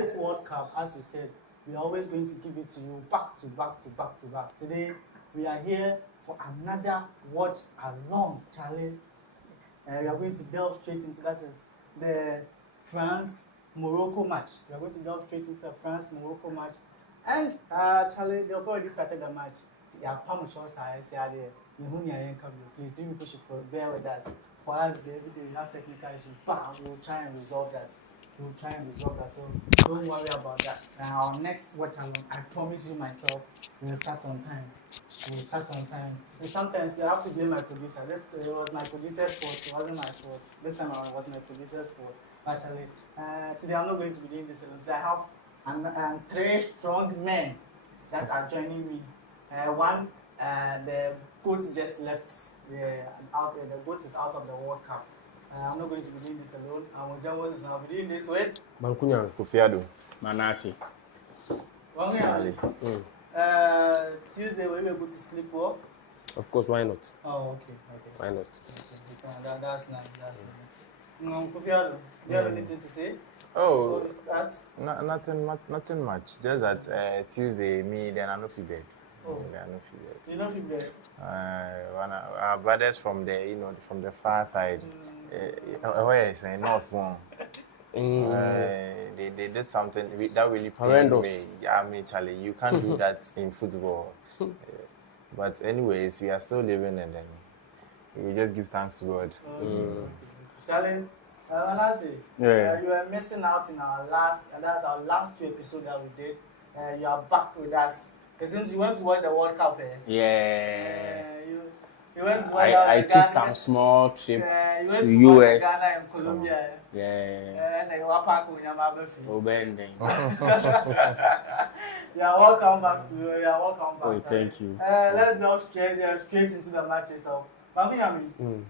this World Cup, as we said, we are always going to give it to you back to back to back to back. Today, we are here for another watch along, Charlie. We are going to delve straight into that is the France-Morocco match. We are going to delve straight into the France-Morocco match. And Charlie, they've already started the match. Yeah, please, you push it for bear with us. For us, every day we have technical issues. Bam, we'll try and resolve that. So don't worry about that. Our next watch along, I promise you myself, we'll start on time. And sometimes you have to blame my producer. It was my producer's fault. It wasn't my fault. This time around, it was my producer's fault. Actually, today I'm not going to be doing this alone. I have 3 strong men that are joining me. One, the goat just left. Out there. The goat is out of the World Cup. I'm not going to be doing this alone. I'll be doing this with Mankunya Kofiado. Manasi. Tuesday, will you be able to sleep well? Of course, why not? Oh, okay. Why not? Okay. That's nice. Kofiado, do you have anything to say? Oh, nothing much. Just that Tuesday, me, then I no feel bad. You don't feel bad? Our brothers from the, from the far side, where is North one? They did something that really pained me. Yeah, I mean, Charlie, you can't do that in football. But anyways, we are still living, and then we just give thanks to God. Charlie, honestly, you were missing out in our last 2 episodes that we did. You are back with us. Since you went to watch the World Cup, Yeah. You went to watch I took some small trip to US. Ghana and Colombia. Yeah. And you were back with your mother. You are welcome back. Oh, thank you. Let's delve straight into the match itself.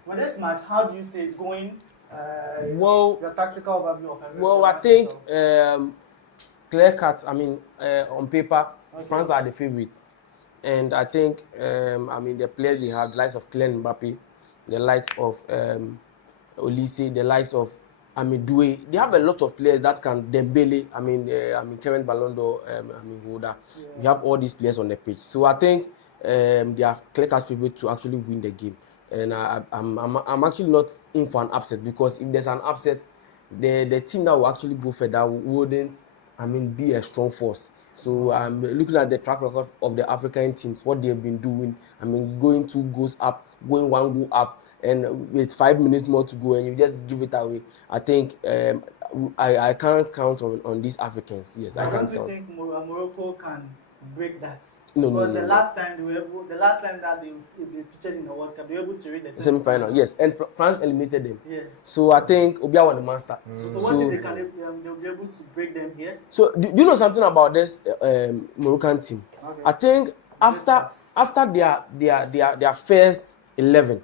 With this match, how do you say it's going? Well, tactical overview of everything. Well, I think clear cut. I mean, on paper, France are the favorites, and I think the players they have, the likes of Kylian Mbappe, the likes of Olise, the likes of Doué. They have a lot of players that can Dembele. Current Ballon d'Or holder. Yeah. We have all these players on the pitch, so I think they are clear cut favorite to actually win the game. And I'm actually not in for an upset, because if there's an upset, the team that will actually go further wouldn't be a strong force. So I'm looking at the track record of the African teams, what they've been doing. Going 2 goals up, going 1 goal up, and with 5 minutes more to go, and you just give it away. I think I can't count on these Africans. Yes, I can't count. Do you think Morocco can break that? No. The last time that they featured in the World Cup, they were able to reach the semi-final. Yes, and France eliminated them. Yes. So I think Obia won the master. So what if they'll be able to break them here? So do you know something about this Moroccan team? Okay. I think after their first 11,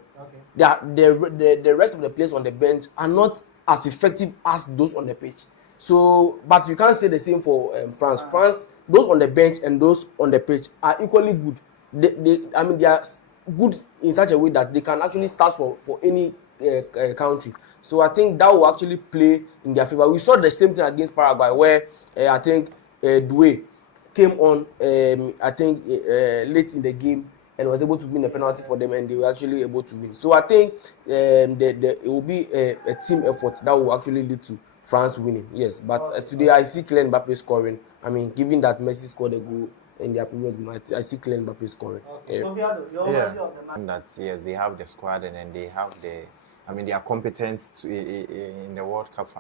the rest of the players on the bench are not as effective as those on the pitch. So, but you can't say the same for France. France, those on the bench and those on the pitch are equally good. They are good in such a way that they can actually start for any country. So I think that will actually play in their favor. We saw the same thing against Paraguay, where I think Doué came on, late in the game and was able to win a penalty for them, and they were actually able to win. So I think it will be a team effort that will actually lead to France winning. Yes, but today I see Kylian Mbappe scoring. Given that Messi scored a goal in their previous game, I see Kylian Mbappe scoring. Okay. That yes, they have the squad, and then they have they are competent in the World Cup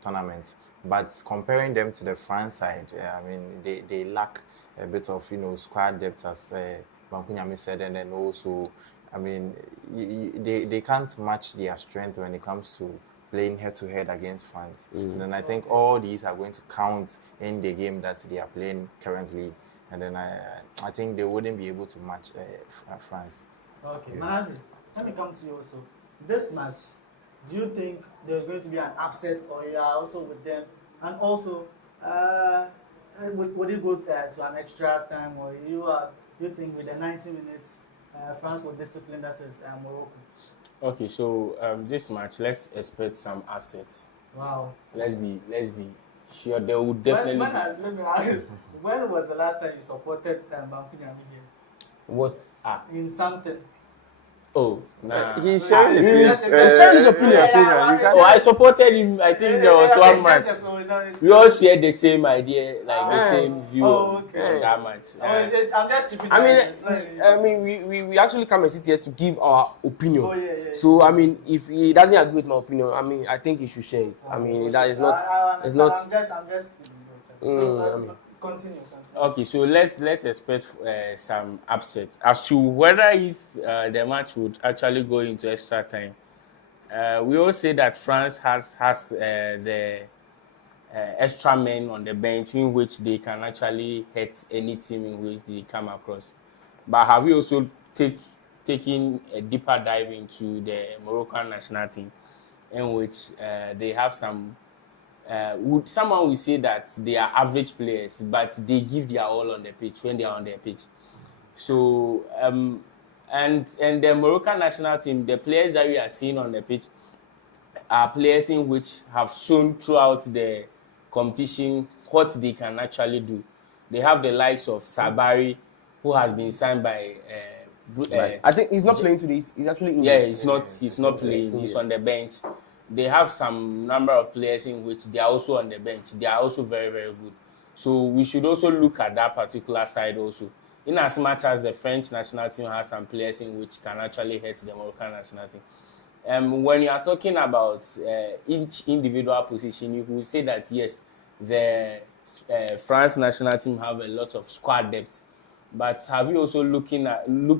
tournament. But comparing them to the France side, they lack a bit of squad depth, as Bankunyami said, and then also they can't match their strength when it comes to playing head-to-head against France. And then I think all these are going to count in the game that they are playing currently. And then I think they wouldn't be able to match France. Okay, Manasseh, let me come to you also. This match, do you think there's going to be an upset, or you are also with them? And also, would you go to an extra time, or you think with the 90 minutes, France will discipline that is Morocco? Okay, so this match, let's expect some assets. Wow. Let's be Sure, they would definitely. When was the last time you supported Bankunya here? What? In something. Oh, nah. He's sharing He's sharing his opinion. Oh, I supported him. I think there was one match. We all shared the same idea, like the same view on that match. I'm just chipping. I mean, we actually come and sit here to give our opinion. So I mean, if he doesn't agree with my opinion, I mean, I think he should share it. I mean, that is not. It's not. I'm just. Continue. Okay, so let's expect some upsets as to whether if the match would actually go into extra time. We all say that France has the extra men on the bench in which they can actually hit any team in which they come across. But have you also taken a deeper dive into the Moroccan national team, in which they have some? Someone will say that they are average players, but they give their all on the pitch when they are on their pitch. So, and the Moroccan national team, the players that we are seeing on the pitch are players in which have shown throughout the competition what they can actually do. They have the likes of Sabari, who has been signed by. I think he's not playing today. He's actually injured. Yeah, he's not playing. He's on the bench. They have some number of players in which they are also on the bench. They are also very, very good. So we should also look at that particular side also. In as much as the French national team has some players in which can actually hurt the Moroccan national team. When you are talking about each individual position, you will say that yes, the France national team have a lot of squad depth. But have you also looked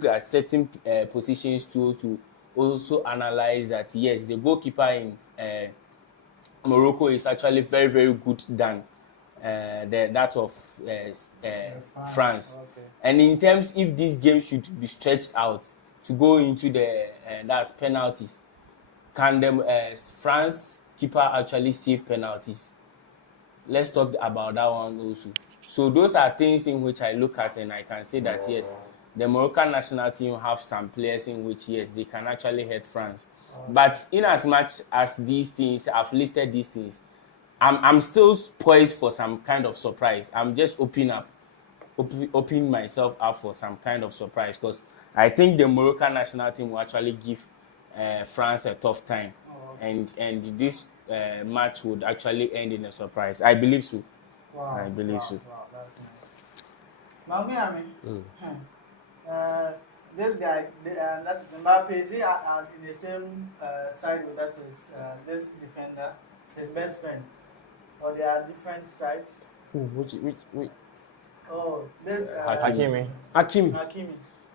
at certain positions to also analyze that yes, the goalkeeper in Morocco is actually very, very good than that of France. Okay. And in terms, if this game should be stretched out to go into the that's penalties, can the France keeper actually save penalties? Let's talk about that one also. So those are things in which I look at and I can say that yes, the Moroccan national team have some players in which yes, they can actually hurt France. But in as much as these things, I've listed these things, I'm still poised for some kind of surprise. I'm just opening myself up for some kind of surprise because I think the Moroccan national team will actually give France a tough time, and this match would actually end in a surprise. I believe so. Wow, I believe so. Wow, that's nice. Now, this guy, that is Mbappe, is he in the same side with that is this defender, his best friend? Or they are different sides? Which? Oh, this Hakimi.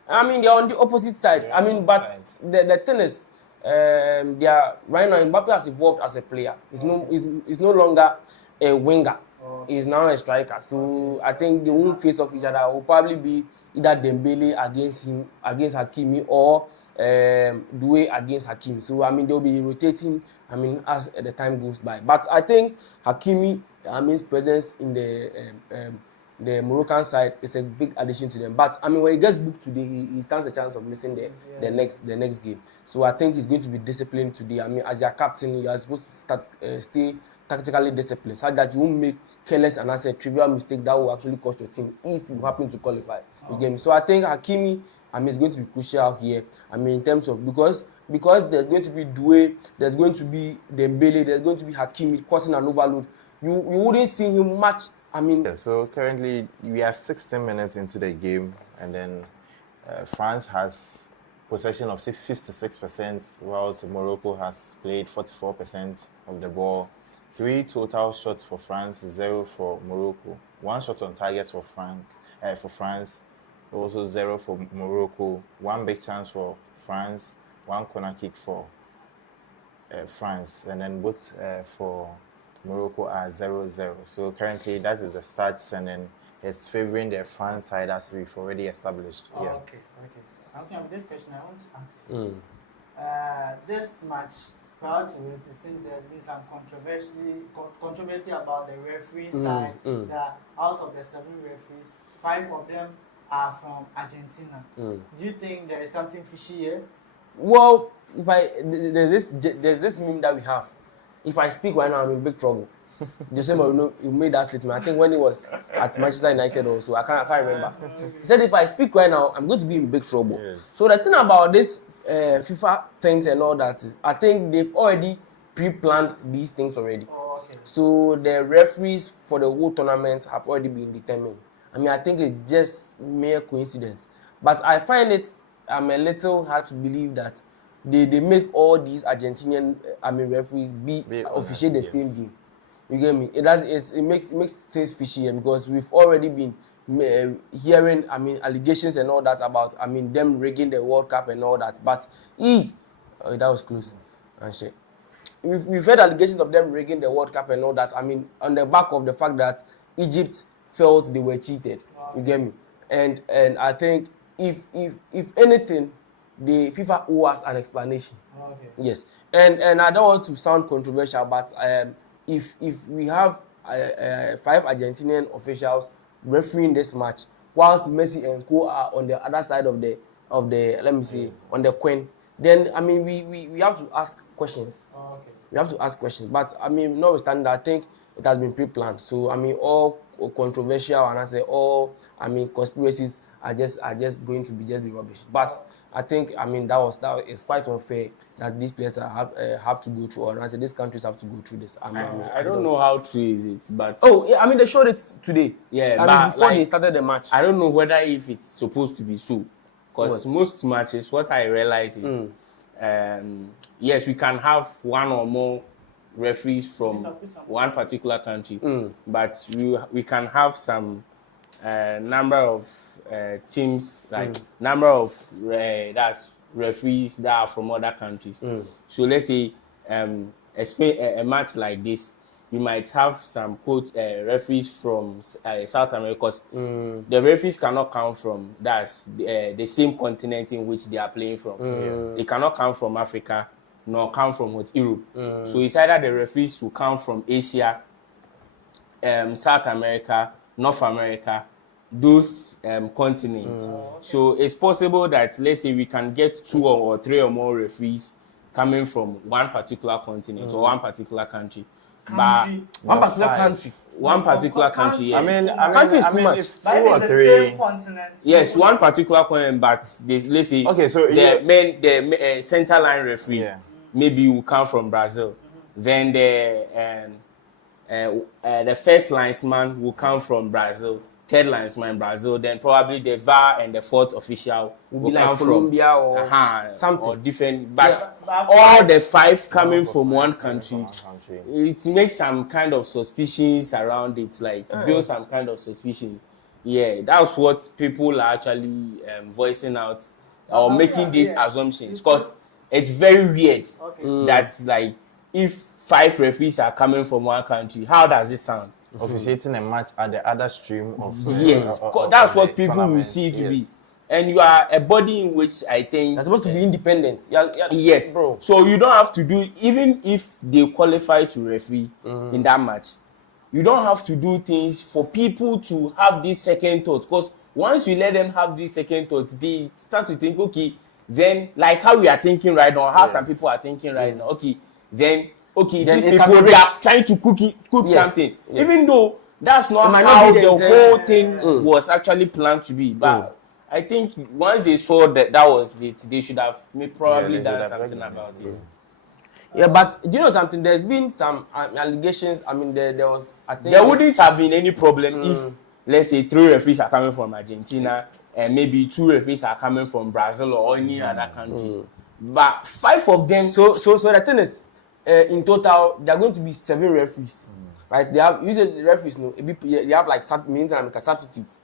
I mean, they're on the opposite side. I mean, but the thing is, they are right now. Mbappe has evolved as a player. He's no longer a winger. He's now a striker. So I think they won't face off each other. It will probably be either Dembele against Hakimi or Doué against Hakimi. So I mean they'll be rotating. I mean as the time goes by. But I think Hakimi's presence in the Moroccan side is a big addition to them. But I mean when he gets booked today, he stands a chance of missing the next game. So I think he's going to be disciplined today. I mean as your captain, you are supposed to stay tactically disciplined so that you won't make careless and as a trivial mistake that will actually cost your team if you happen to qualify the game. So I think Hakimi, is going to be crucial here. I mean, in terms of because there's going to be Doué, there's going to be Dembele, there's going to be Hakimi causing an overload. You wouldn't see him much. I mean, yeah, so currently we are 16 minutes into the game, and then France has possession of 56%, whilst Morocco has played 44% of the ball. 3 total shots for France, 0 for Morocco. 1 shot on target for France, also 0 for Morocco. 1 big chance for France, 1 corner kick for France, and then both for Morocco are 0-0. So currently that is the stats, and then it's favoring the France side as we've already established. Yeah. Okay, with this question I want to ask you. This match, prior to it, since there's been some controversy about the referee side, that out of the 7 referees, 5 of them are from Argentina. Do you think there is something fishy here? Well, there's this meme that we have. If I speak right now, I'm in big trouble. Jose Mourinho, he made that statement. I think when he was at Manchester United also, I can't remember. He said, if I speak right now, I'm going to be in big trouble. Yes. So the thing about this FIFA things and all that is, I think they've already pre-planned these things already. Oh, okay. So the referees for the whole tournament have already been determined. I mean, I think it's just mere coincidence. But I find it, I'm a little hard to believe that they make all these Argentinian, referees be officiate the same game. You get me? It makes things fishy because we've already been hearing, allegations and all that about, them rigging the World Cup and all that. But that was close. And shit. We've heard allegations of them rigging the World Cup and all that. On the back of the fact that Egypt felt they were cheated. You get me? And I think if anything, the FIFA owe us an explanation. Okay. Yes. And I don't want to sound controversial, but if we have 5 Argentinian officials refereeing this match, whilst Messi and Co are on the other side of the let me say on the coin, then we have to ask questions. Oh, okay. We have to ask questions. But notwithstanding that, I think it has been pre-planned. So all controversial and I say all conspiracies are just going to be rubbish. But I think that is quite unfair that these players have to go through, and I say these countries have to go through this. I don't know how true is it, but they showed it today. Yeah, but before they started the match. I don't know whether if it's supposed to be so, because most matches, what I realize is, yes, we can have one or more referees from one particular country, but we can have some number of teams, like number of that's referees that are from other countries. So let's say a match like this, you might have some referees from South America, because the referees cannot come from the same continent in which they are playing from. They cannot come from Africa, nor come from Europe. So it's either the referees who come from Asia, South America, North America, those continents. So it's possible that, let's say, we can get 2 or 3 or more referees coming from one particular continent or one particular country. But one particular country. One particular country, yes. Country is too much. If 2 or 3. Yes, one particular continent, but let's say the center line referee maybe will come from Brazil. Then the first linesman will come from Brazil. Third linesman Brazil. Then probably the VAR and the 4th official will like come Colombia from something or different. But all the 5 coming from one country, it makes some kind of suspicions around it, like build some kind of suspicion. Yeah, that's what people are actually voicing out or making these assumptions, because it's very weird that, like, if 5 referees are coming from one country, how does it sound? Officiating a match at the other stream of that's what people will see it to be. And you are a body in which I think you're supposed to be independent. Yes, bro. So you don't have to do, even if they qualify to referee in that match, you don't have to do things for people to have this second thought, because once you let them have this second thought, they start to think, okay, then, like how we are thinking right now, how some people are thinking right now, then these people, they are trying to cook something, even though that's not how the whole thing was actually planned to be. But I think once they saw that was it, they should have probably done something about it. Yeah, but do you know something? There's been some allegations. There was. I think there wouldn't have been any problem if, let's say, 3 referees are coming from Argentina and maybe 2 referees are coming from Brazil or any other countries. But 5 of them. So the thing is, in total, there are going to be 7 referees, right? They have usually the referees, they have like substitutes.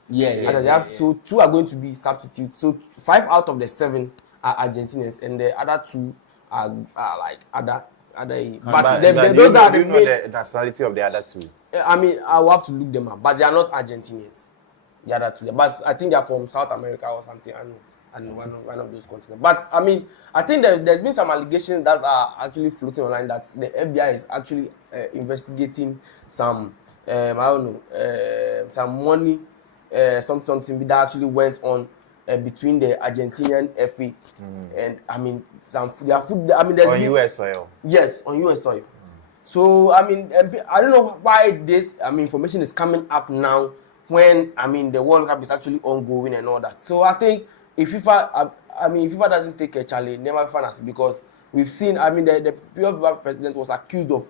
So 2 are going to be substitutes. So 5 out of the 7 are Argentinians, and the other 2 are like other. But do you know the nationality of the other 2? I will have to look them up, but they are not Argentinians. The other 2, but I think they are from South America or something. I don't know. And one of those continents. But I think there's been some allegations that are actually floating online that the FBI is actually investigating some some money, something that actually went on between the Argentinian FA and some their food. There's on US soil. Yes, on US soil. So I mean, I don't know why this information is coming up now when the World Cup is actually ongoing and all that. So I think if FIFA, if FIFA doesn't take a challenge, never finance, because we've seen, the FIFA president was accused of,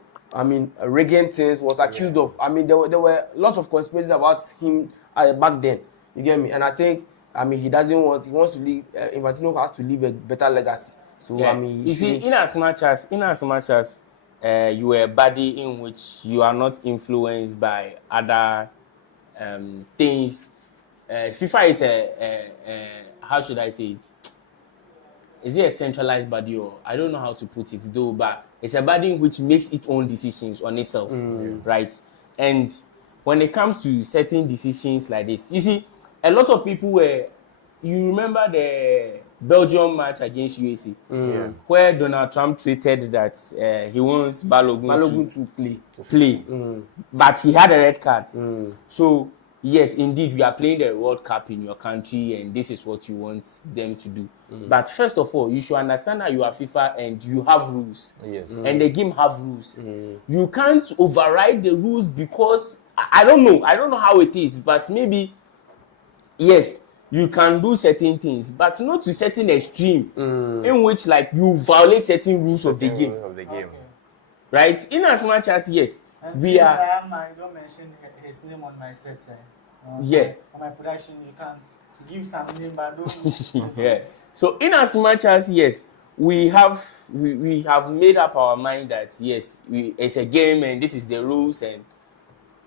rigging things, was accused of, there were lots of conspiracies about him back then. You get me? And I think, he wants to leave, Infantino has to leave a better legacy. So, you see, in as much as you are a body in which you are not influenced by other things, FIFA is how should I say it? Is it a centralized body, or I don't know how to put it though, but it's a body which makes its own decisions on itself, right? And when it comes to certain decisions like this, you see, a lot of people were, you remember the Belgium match against USA, where Donald Trump tweeted that he wants Balogun to play, but he had a red card. So yes, indeed, we are playing the World Cup in your country, and this is what you want them to do. But first of all, you should understand that you are FIFA and you have rules. Yes. And the game have rules. You can't override the rules because I don't know how it is, but maybe yes, you can do certain things, but not to certain extreme in which like you violate certain rules of the game. Right? In as much as yes, and we are. I don't mention his name on my set. On my production, you can give some name, but don't. Yes. So in as much as yes, we have made up our mind that yes, it's a game and this is the rules and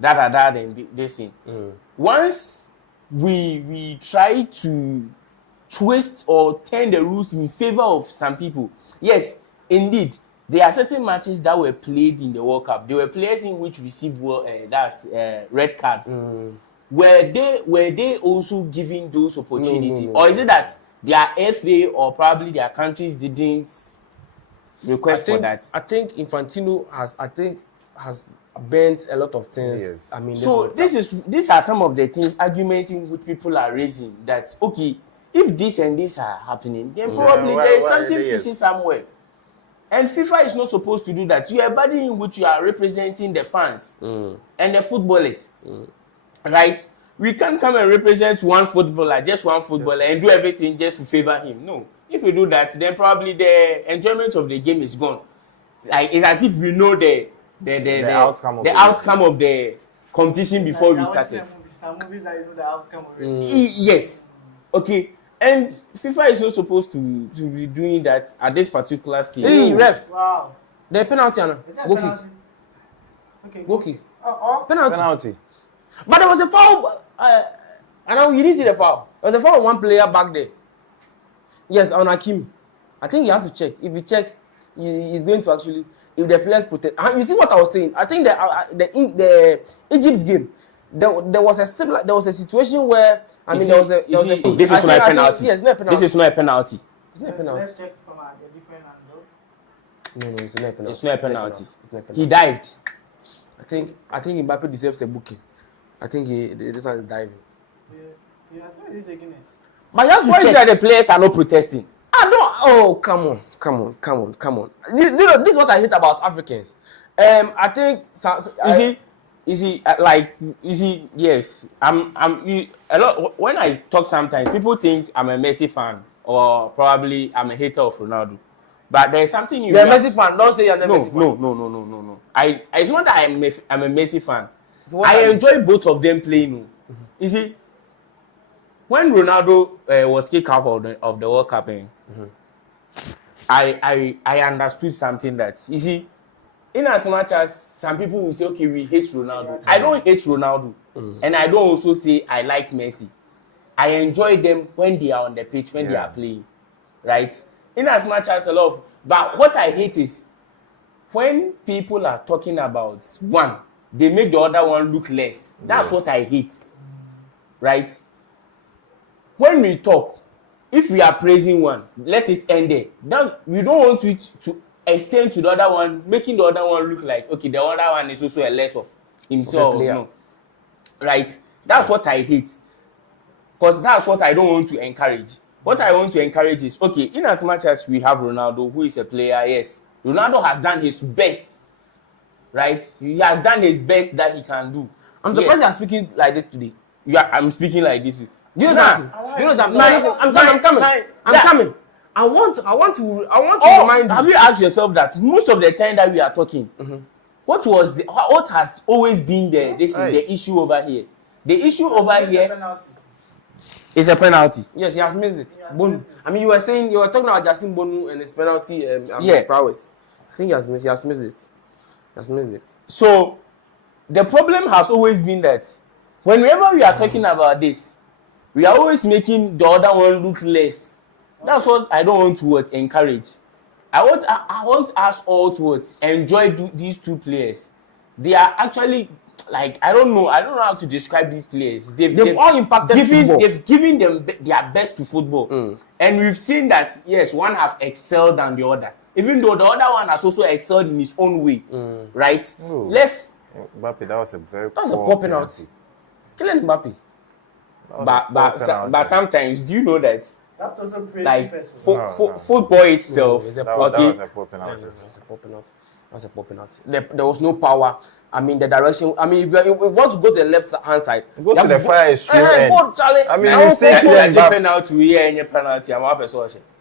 that and this thing. Once we try to twist or turn the rules in favor of some people, yes, indeed, there are certain matches that were played in the World Cup. There were players in which received red cards. Were they also given those opportunities, No. or is it that their FA or probably their countries didn't request for that? I think Infantino has bent a lot of things. Yes. So these are some of the things arguments in which people are raising that okay, if this and this are happening, then probably there is something fishy somewhere. And FIFA is not supposed to do that. You are a body in which you are representing the fans and the footballers, right? We can't come and represent just one footballer, and do everything just to favor him. No. If you do that, then probably the enjoyment of the game is gone. Like it's as if we know the outcome of the competition before we started. Some movies that you know the outcome already. Yes. Okay. And FIFA is not supposed to be doing that at this particular stage. Hey, ref. Wow. The penalty, Anna. Is that Go penalty? kick. Okay. Go kick. Penalty. But there was a foul. I know you didn't see the foul. There was a foul on one player back there. Yes, on Hakimi. I think he has to check. If he checks, he's going to actually. If the players protect, you see what I was saying. I think the Egypt game, there was a situation where this is not a penalty. Yes, not a penalty. This is not a penalty. It's not a penalty. Let's check from a different angle. No, it's not a penalty. It's not a penalty. It's not a penalty. He dived. I think Mbappe deserves a booking. I think this one is diving. Yeah, he's taking it. But you have to Why is check. that the players are not protesting? I don't. Oh, come on. This is what I hate about Africans. I think. Yes. A lot. When I talk, sometimes people think I'm a Messi fan or probably I'm a hater of Ronaldo. But there's something You're a Messi fan. Don't say you're not Messi fan. No. It's not that I'm a Messi fan. So I enjoy both of them playing. You see, when Ronaldo was kicked out of the World Cup, I understood something that, you see, in as much as some people will say, okay, we hate Ronaldo. I don't hate Ronaldo. And I don't also say I like Messi. I enjoy them when they are on the pitch, when they are playing. Right? In as much as a lot of... But what I hate is when people are talking about one, they make the other one look less. That's what I hate. Right? When we talk, if we are praising one, let it end there. We don't want it to extend to the other one, making the other one look like, okay, the other one is also a less of himself. No. Right? That's what I hate. Because that's what I don't want to encourage. What I want to encourage is, okay, in as much as we have Ronaldo, who is a player, yes, Ronaldo has done his best right? He has done his best that he can do. I'm surprised you're speaking like this today. Yeah, I'm speaking like this. Do you know something? Do you know something? I'm coming. I want to remind you. Have you asked yourself that most of the time that we are talking, what has always been the issue over here? The issue over here is a penalty. Yes, he has missed it. Bonu. I mean, you were talking about Justin Bonu and his penalty prowess. I think he has missed it. So the problem has always been that whenever we are talking about this, we are always making the other one look less. That's what I don't want to encourage. I want us all to enjoy these two players. They are actually, like, I don't know how to describe these players. They've all impacted football. They've given them their best to football. And we've seen that, yes, one have excelled than the other. Even though the other one has also excelled in his own way. Right? Ooh. Mbappe, that was a poor penalty. Kylian Mbappe. But sometimes, do you know that? That's also crazy. Like football itself. That was a poor penalty. That's a poor penalty. There was no power. I mean, the direction. I mean, if you want to go to the left hand side, go to the far extreme end. I mean, you say penalty.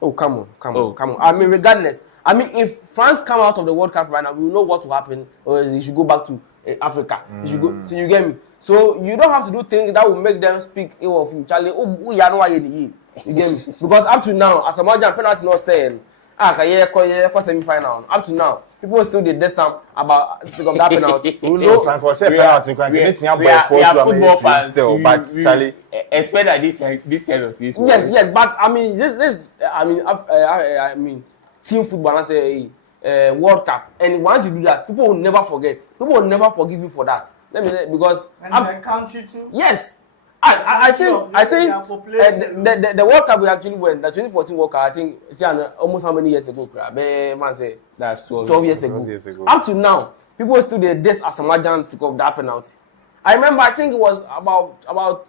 Oh, come on. I mean, regardless. I mean, if France come out of the World Cup right now, we will know what will happen. Or you should go back to Africa. You should go. So you get me. So you don't have to do things that will make them speak ill of you, Charlie. Oh, you know why you get me? Because up to now, as a margin penalty not saying, semi-final. Up to now, people still did this about that penalty. We are football fans still, but Charlie, expect this kind of things. Yes, but I mean, I mean, team football. I say World Cup, and once you do that, people will never forget. People will never forgive you for that. Let me say, because the country too. Yes. I think the World Cup we actually went, the 2014 World Cup, I think almost how many years ago? Man say that's 12 years ago. Up to now, people still did this as a margin of that penalty. I remember, I think it was about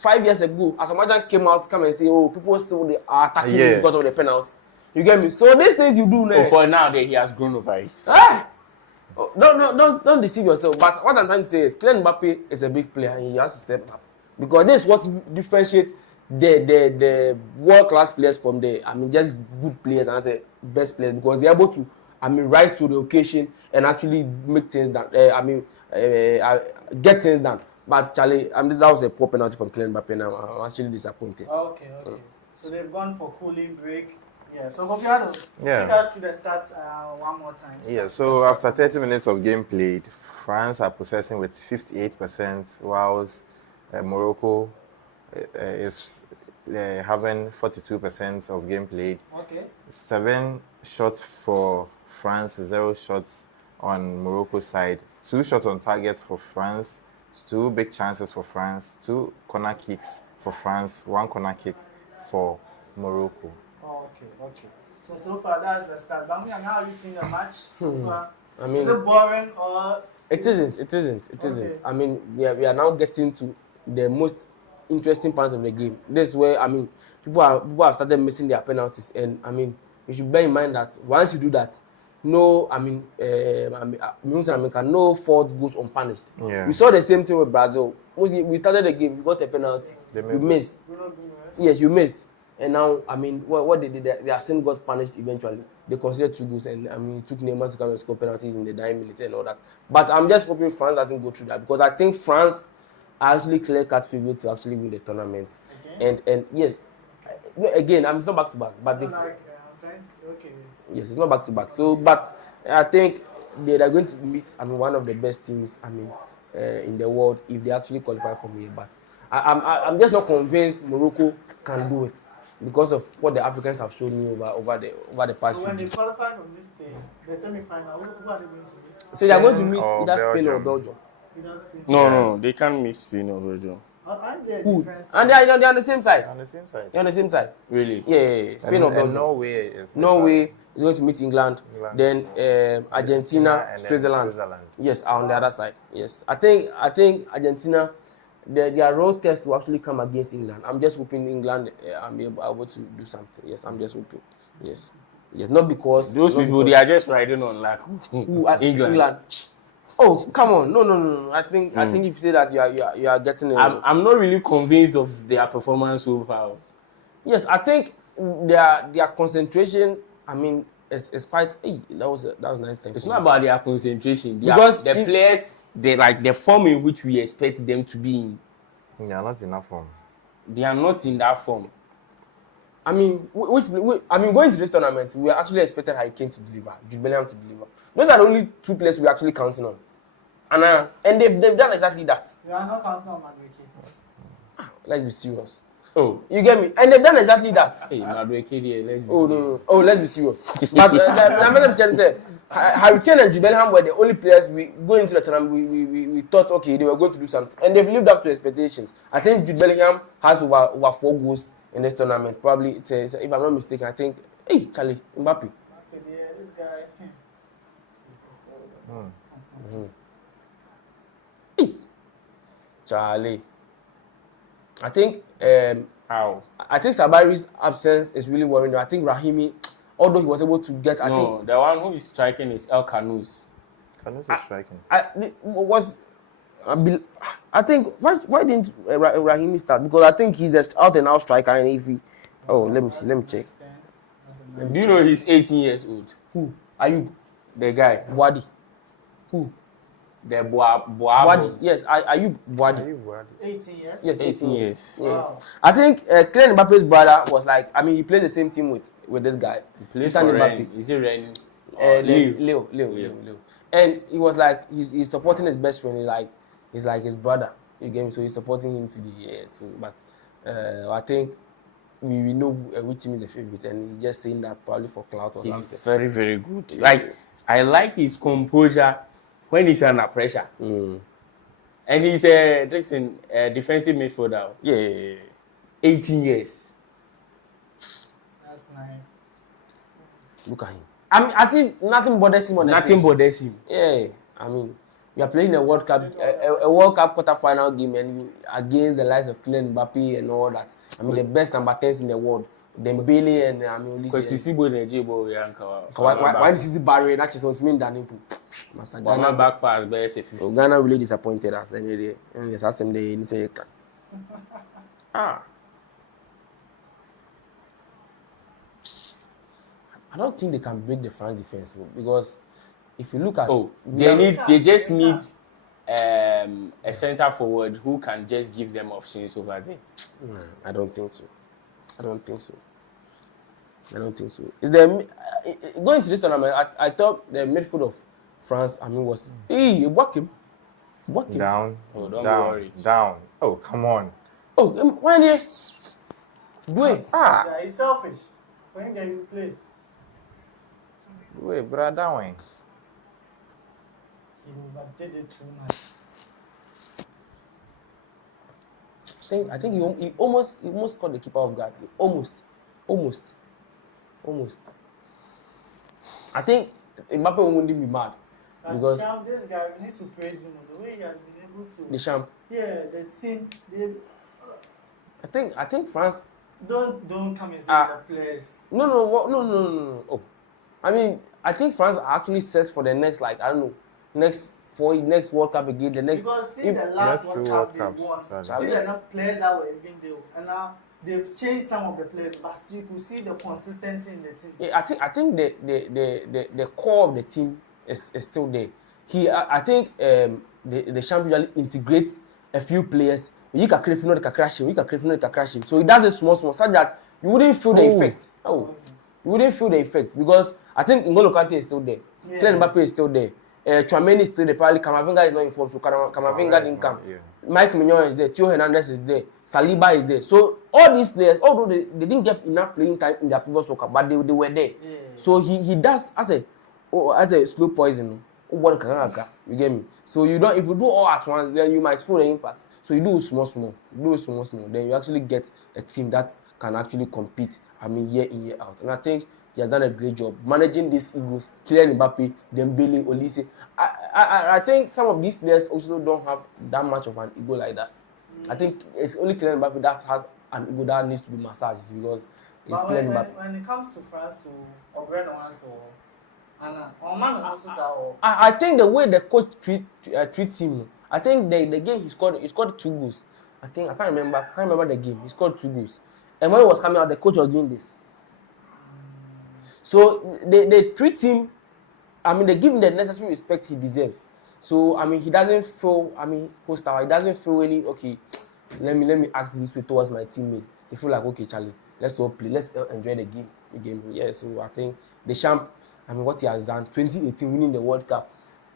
5 years ago, as a margin came out, come and say, oh, people still are attacking you because of the penalty. You get me? So these things you do now. For now, that he has grown over it. Oh, don't deceive yourself. But what I'm trying to say is, Kylian Mbappe is a big player, and he has to step up. Because this is what differentiates the world-class players from just good players and I say best players, because they're able to, rise to the occasion and actually make things done. Get things done. But Charlie, that was a poor penalty from Kylian Mbappe, and I'm actually disappointed. Okay. So they've gone for cooling break. Yeah. So hope you had to take us through the stats one more time. Yeah. So after 30 minutes of game played, France are possessing with 58%, whilst Morocco is having 42% of game played. Okay. 7 shots for France, 0 shots on Morocco's side. 2 shots on target for France, 2 big chances for France, 2 corner kicks for France, 1 corner kick for Morocco. Okay. So far that's the start. But how are you seeing the match so far? I mean, is it boring or? It isn't. Okay. I mean, we are now getting to the most interesting part of the game. This is where people have started missing their penalties, and you should bear in mind that once you do that, no fault goes unpunished. Yeah. We saw the same thing with Brazil. We started the game, we got a penalty, you missed. Yes, you missed, and now what they did, their sin got punished eventually. They considered 2 goals, and it took Neymar to come and score penalties in the 9 minutes and all that. But I'm just hoping France doesn't go through that, because I think France actually clear-cut favorite to actually win the tournament. Okay. And yes, again, it's not back to back, but yes, it's not back to back. So, but I think they are going to meet one of the best teams in the world if they actually qualify from here. But I'm just not convinced Morocco can do it because of what the Africans have shown me over the past few years. When they qualify from this day, the semi-final, who are they going to meet? So they are going to meet either Spain or Belgium. No, they can't miss Spain or Belgium. And they're on the same side. They're on the same side. Really? Yeah. Spain or Belgium. Norway is going to meet England. Then Argentina, Switzerland. Yes, are on the other side. Yes, I think Argentina, their road test will actually come against England. I'm just hoping England I'm able to do something. Yes, I'm just hoping. Yes, not because those people they are just riding on like England. Oh, come on. No. I think if you say that you are getting it. I'm not really convinced of their performance so far. Yes, I think their concentration, I mean, is quite. Hey, that was nice. It's not about their concentration. Because the players, they like the form in which we expect them to be in. They are not in that form. They are not in that form. I mean, going to this tournament, we actually expected Harry Kane to deliver, Jude Bellingham to deliver. Those are the only two players we're actually counting on. And they've done exactly that. We are not counting on Madueke. Let's be serious. Oh, you get me? And they've done exactly that. Hey, Madueke, let's be serious. No. Oh, let's be serious. But Madam said, Harry Kane and Jude Bellingham were the only players we going into the tournament. We thought, okay, they were going to do something, and they've lived up to expectations. I think Jude Bellingham has over 4 goals in this tournament. Probably, if I'm not mistaken, I think, hey, Charlie, Mbappe. This guy. Charlie. I think How? I think Sabari's absence is really worrying. I think Rahimi, although he was able to get, I think the one who is striking is El Kanous. Kanous is striking. I think why didn't Rahimi start? Because I think he's an out and out striker, and if he, let me check. Do you know he's 18 years old? Who? Ayub? The guy. Wadi. Who? The Boabo. Wadi. Yes, Ayub Wadi. 18 years? Yes, 18 years. Yeah. Wow. I think Kylian Mbappe's brother was like, I mean, he plays the same team with this guy. He plays for Rennes. Is it Rennes? Leo. And he was like, he's supporting his best friend. He's like his brother. You get me? So he's supporting him to the but I think we know which team is the favorite, and he's just saying that probably for clout or something. He's very, very good. Like, I like his composure when he's under pressure. And he's a defensive midfielder. Yeah. 18 years. That's nice. Look at him. I mean, as if nothing bothers him on the Nothing pitch. bothers him. Yeah. I mean, we are playing a World Cup, a World Cup quarter-final game, and against the likes of Kylian Mbappe and all that. I mean, the best number 10s in the world. Dembele and I mean, because Sisi boy Nigeria yanka. Why Sisi Barry? That is what mean that name. Ghana back pass by 50. Ghana really disappointed us. And just ask them they say, I don't think they can break the France defense because if you look at they just need a center forward who can just give them options over there. No, I don't think so. Is there going to this tournament? I thought the midfield of France, I mean, was walking. Down. Oh, don't worry. Down. Oh, come on. Oh, why there? Boy. Yeah, he's selfish. When you play. Wait, brother, when? He did it too much. I think he almost caught the keeper off guard. Almost. I think Mbappe wouldn't be mad because This guy, we need to praise him the way he has been able to. the champ. Yeah, the team. I think France. Don't come and say the players. No. Oh, I mean, I think France are actually set for the next, next World Cup again. The next. Because see the last World Cup they won. Sorry. See the players that were even there, and now they've changed some of the players, but still you could see the consistency in the team. Yeah, I think the core of the team is still there. I think the champ usually integrates a few players. You can create the crashing. So he does it small, such that you wouldn't feel the effect. You wouldn't feel the effect because I think N'Golo Kante is still there. Kylian Mbappe is still there. Chouameni is still there. Probably Camavinga is not informed, so Camavinga didn't come. Mike Mignon is there. Theo Hernandez is there. Saliba is there. So all these players, although they didn't get enough playing time in their previous World Cup, but they were there. Yeah. So he does as a slow poison. You get me? So if you do all at once, then you might feel the impact. So you do small. Then you actually get a team that can actually compete. I mean, year in, year out. And I think he has done a great job managing these egos. Kylian Mbappe, Dembele, Olise. I think some of these players also don't have that much of an ego like that. I think it's only Kylian Mbappe that has an ego that needs to be massaged because it's Kylian Mbappe. When it comes to France to upgrade once or I think the way the coach treats him, I think the game he scored 2 goals. I can't remember the game. He scored 2 goals. And when he was coming out, the coach was doing this. So they treat him, I mean, they give him the necessary respect he deserves. So I mean, he doesn't feel, I mean, hostile. He doesn't feel any, okay, let me act this way towards my teammates. They feel like, okay, Charlie, let's all play, let's enjoy the game. Yeah, so I think the champ, I mean, what he has done, 2018 winning the World Cup,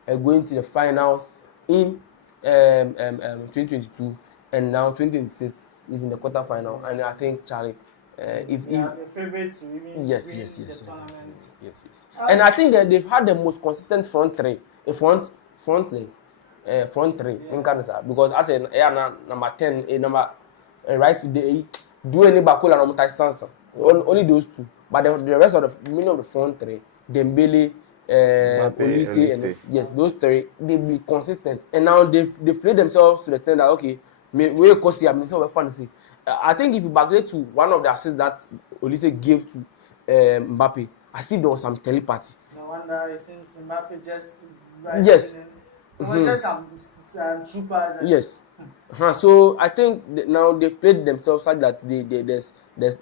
going to the finals in 2022, and now 2026 is in the quarterfinal. And I think Charlie, if he, the favorites to even yes. And And I think that they've had the most consistent front three in Canada, because as a number 10, number right today, do any Bakola no Sansa. Only those two, but the rest of the many of the front three, Dembele, Olise, and yes, those three, they be consistent, and now they've played themselves to the extent that okay, we could see. I mean, so fun to see. I think if you backdate to one of the assists that Olise gave to Mbappe, I see there was some telepathy. No wonder it seems Mbappe just yes. Just some troopers. Yes. So I think now they've played themselves such that there's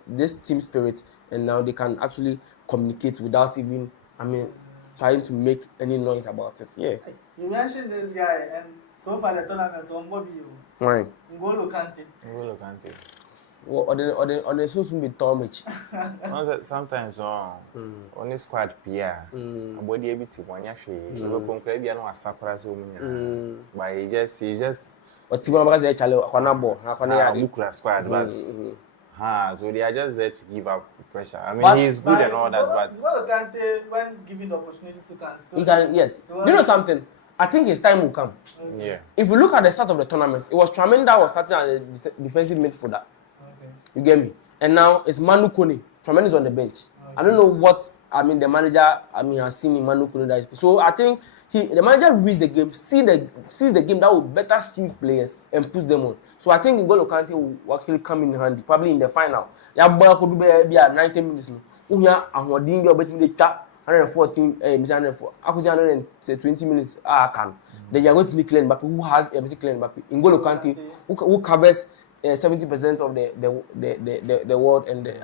this team spirit, and now they can actually communicate without even, I mean, trying to make any noise about it. Yeah. You mentioned this guy, and so far the tournament on Bobby. Right. N'Golo Kante. Well, on the social be Tomich. Sometimes on the squad PR, body able to one yashi, no concrete, no asapras woman. But he just But Timon was a child, nuclear squad, but so they are just there to give up pressure. I mean, he's good and all that, but N'Golo Kante, when given the opportunity to he can, yes. You know something? I think his time will come. yeah. If you look at the start of the tournament, it was Tremaine that was starting as a defensive midfielder. You get me? And now it's Manu Kone. Tremaine is on the bench. I don't know what, I mean, the manager, I mean, has seen in Manu Kone. That is, so I think the manager reads the game, sees the game that will better suit players and puts them on. So I think N'Golo Kante will actually come in handy, probably in the final. Yeah, boy, could be at 90 minutes. Who here, and what did you bet me the tap? 114, 120 minutes. Can. Then you are going to need Kylian Mbappe, who has Kylian Mbappe. N'Golo Kante, who covers 70% of the world, and you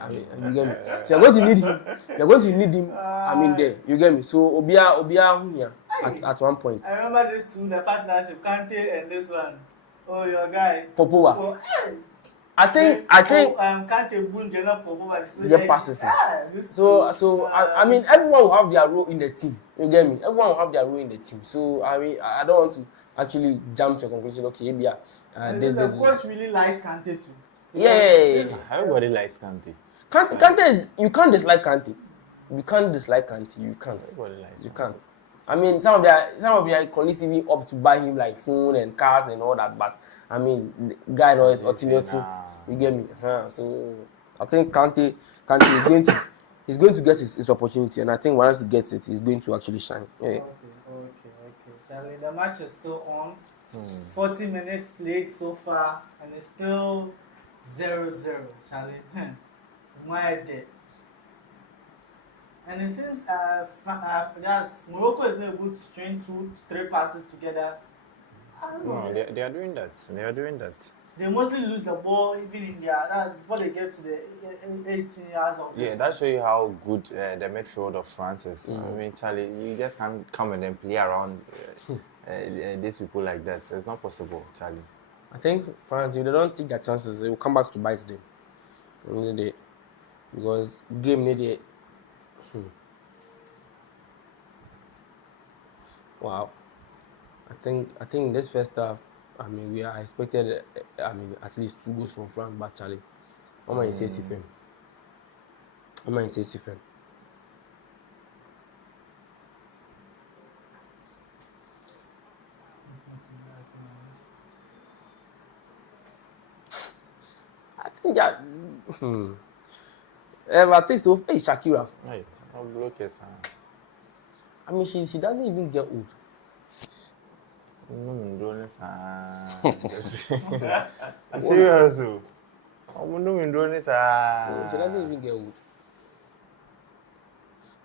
get me. So you're going to need him. You're going to need him. I mean, there. You get me. So Obia here at one point. I remember this two, the partnership, Kante and this one. Oh, your guy. Popova. Oh, hey. I think Kante Boone cannot Popova. Yeah, passes. So I mean, everyone will have their role in the team. You get me? Everyone will have their role in the team. So I mean, I don't want to actually jump to a conclusion. Okay, maybe the coach really likes Kante too. Yeah. Everybody likes Kante. Kante is, you can't dislike Kante. You can't dislike Kante. You can't. Everybody likes You can't. I mean, some of their colleagues even up to buy him like phone and cars and all that. But I mean, the guy or you get me? So I think Kante is going to get his opportunity, and I think once he gets it, he's going to actually shine. Yeah. Okay. Charlie, the match is still on. 40 minutes played so far, and it's still 0-0. Charlie, my day. And it seems Morocco is not able to string 2-3 passes together. No, they are doing that. They mostly lose the ball even in that's before they get to the 18 yards of Yeah, that shows you how good the midfield of France is. I mean, Charlie, you just can't come and then play around these people like that. It's not possible, Charlie. I think France, if they don't take their chances, they will come back to bite them. Because game needed. Wow. I think this first half, I mean, we are expected, at least 2 goals from France, but Charlie, I'm going to say Sifen. I think that, I think so. Hey, Shakira. Hey, I'll block it. I mean, she doesn't even get old. Serious? She doesn't even get old.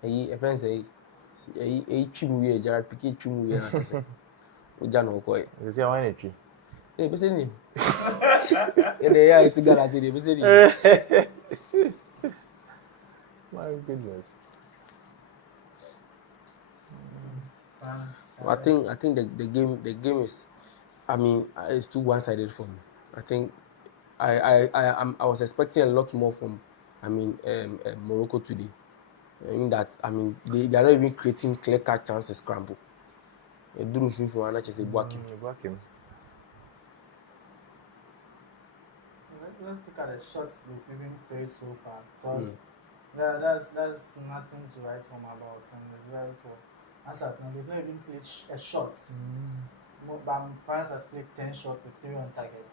Hey, a friend say, Chimuye, Gerard Piqué, Chimuye. Ojano Koi. You see, I want a tree. Hey, what's the name? They are together. What's the name? My goodness. I think the game is, I mean, it's too one-sided for me. I think I was expecting a lot more from, Morocco today. In that, they are not even creating clear-cut chances scramble. They do things for another chance. Let's look at the shots they've even played so far. Because that's nothing to write home about, and it's very poor. As of now, they've not even played a shot. France has played 10 shots with 3 on target.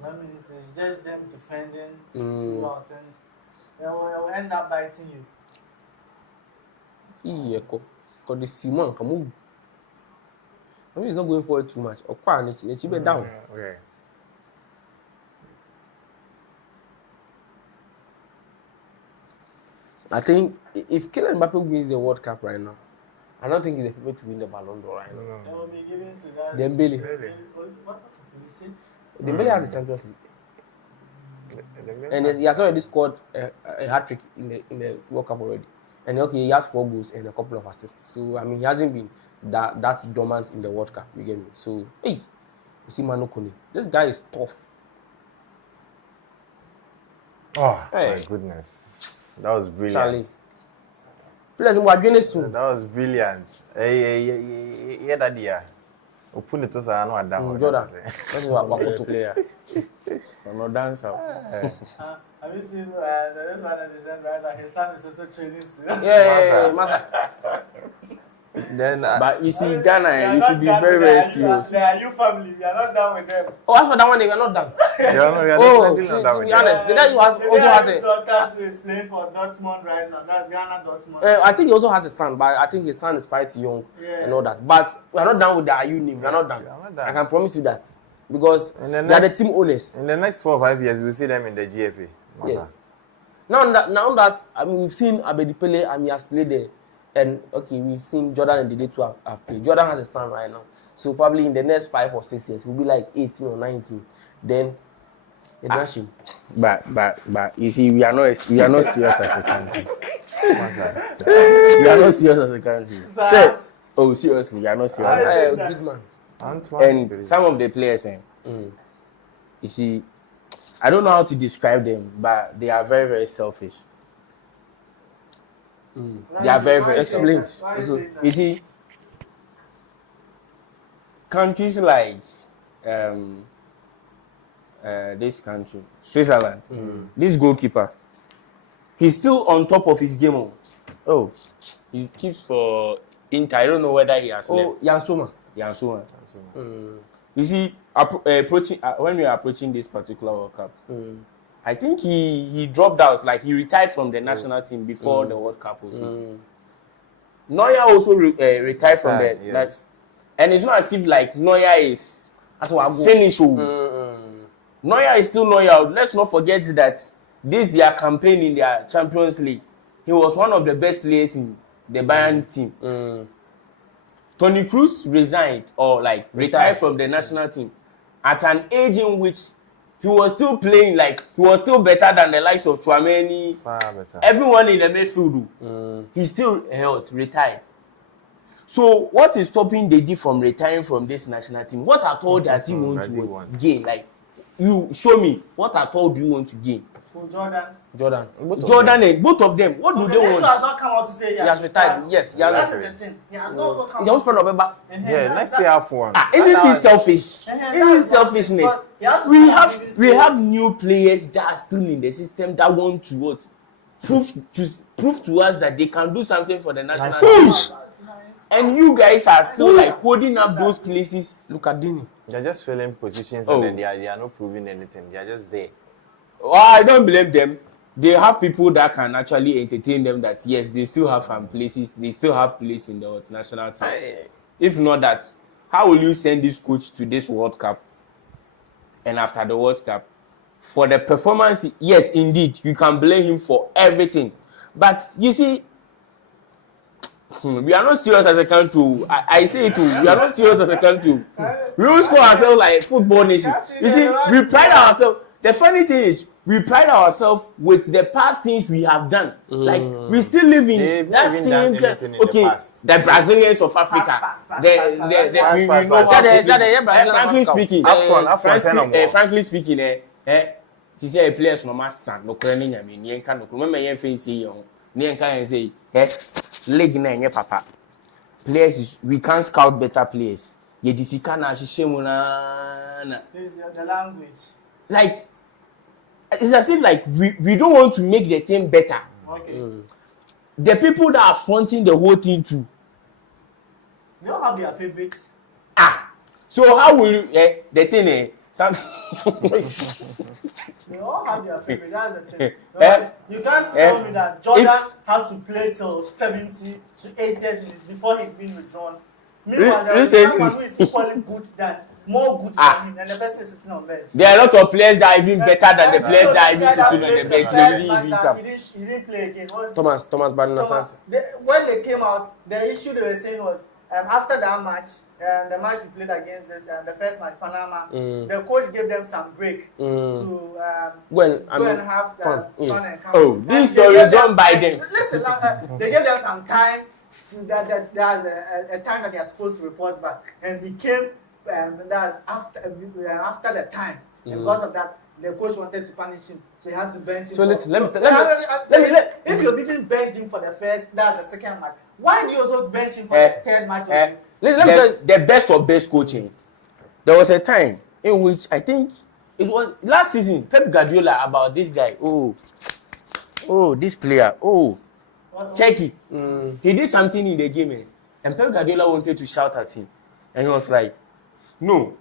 1 minute is just them defending throughout, and they will end up biting you. Yeah, because the Simon, come on. I mean, he's not going forward too much. Or quite, it's down. Okay. I think if Kylian Mbappe wins the World Cup right now, I don't think he's the favorite to win the Ballon d'Or right now. They will be given to that. Dembele. Really? What did you say? Dembele has the Champions League. And he has already scored a hat-trick in the World Cup already. And okay, he has 4 goals and a couple of assists. So, I mean, he hasn't been that dormant in the World Cup. You get me? So, hey, you see Manu Kone. This guy is tough. Oh, Hey. my goodness. That was brilliant. Charlie. Please, we are doing this soon. That was brilliant. Yeah, that year. Open it to say I know what that was. Jordan. That's what Good player. I'm not dancer. Have you seen the next one that is right now? His son is also training too. Yeah, Masa. Then, But you see, Ghana, you should be very, very serious. They are you family. You are not done with them. Oh, as for that one, they were not done. to To be honest, the guy also has a. Dorcas is playing for Dortmund right now. That's Ghana Dortmund. I think he also has a son, but I think his son is quite young and all that. But we are not done with the IU name. We are not done. We are not done. I can promise you that. Because In they the are the next- team owners. In the next 4 or 5 years, we'll see them in the GFA. Yes. Now that we've seen Abedi Pele and he has played there. And okay, we've seen Jordan and Dede too have played. Jordan has a son right now. So probably in the next 5 or 6 years, he'll be like 18 or 19. Then they dash him. But you see, we are not serious as a country. What's that? We are not serious as a country. Sir. Oh, seriously, we are not serious. Griezmann. Antoine And Griezmann. some of the players, you see, I don't know how to describe them, but they are very, very selfish. They are very, very selfish. Why is it that? You see, countries like this country, Switzerland, this goalkeeper, he's still on top of his game. Oh, he keeps for Inter. I don't know whether he has left. Yansoma. Yansuma. You see, approaching when we are approaching this particular World Cup, I think he dropped out. Like he retired from the national team before the World Cup also. Neuer also retired from the yes. and it's not as if like Neuer is finished. Neuer is still Neuer. Let's not forget that this their campaign in their Champions League. He was one of the best players in the Bayern team. Toni Kroos resigned or like retired from the national team at an age in which he was still playing, like he was still better than the likes of Tchouaméni, Far better. everyone in the midfield. He still retired. So what is stopping Dede from retiring from this national team? What at all does he want to gain? Like, you show me what at all do you want to gain? Who, Jordan? Jordan. And both of them. What do they Neto has want? not come out to say He has retired. Yes, he has That's retired. the thing. He has not also come He's also friend of Beba. Yeah, next year have one. Isn't it selfish? Isn't it selfishness? We have new players that are still in the system that want to what? Prove to us that they can do something for the national team. And you guys are still like holding up those places. Look at Dini. They're just filling positions Oh. and then they are not proving anything. They are just there. Oh, I don't blame them. They have people that can actually entertain them that yes, they still have some places, they still have place in the national team. If not that, how will you send this coach to this World Cup? And after the World Cup, for the performance, yes, indeed, you can blame him for everything. But you see, We are not serious as a country. I say it too. We are not serious as a country. We don't score ourselves like football nation. You see, we pride ourselves. The funny thing is, we pride ourselves with the past things we have done. Like we still live in that same. Okay, the Brazilians of Africa. Frankly speaking, she say players no master no krani nyame ni enka no remember yen fancy yon ni enka yen say league na enye papa players is, we can't scout better players ye disika na hihye mu na the language like it's as if like we don't want to make the team better. Okay. The people that are fronting the whole thing too, they all have their favorites. So how will you the thing some they all have their favorite. That's the thing. You can't tell me that Jordan has to play till 70 to 80 minutes before he's been withdrawn. Meanwhile, there is someone who is equally good than more good than him, and the person is sitting on bench. There are a lot of players that are even better than the players that are even sitting on the bench. He didn't play again. Thomas Banana. When they came out, the issue they were saying was after that match, the match we played against this, the first match, Panama, the coach gave them some break to go and have fun and come. Oh, this story is done by them. Listen, they gave them some time. That's a time that they are supposed to report back, and he came. That's after the time, and because of that, the coach wanted to punish him, so he had to bench him. So listen, let me. If you didn't bench him for the first, that's the second match. Why do you also bench him for the third match? The best of best coaching. There was a time in which I think it was last season. Pep Guardiola about this guy. Oh, this player. Check it. He did something in the game, and Pep Guardiola wanted to shout at him, and he was like, "No,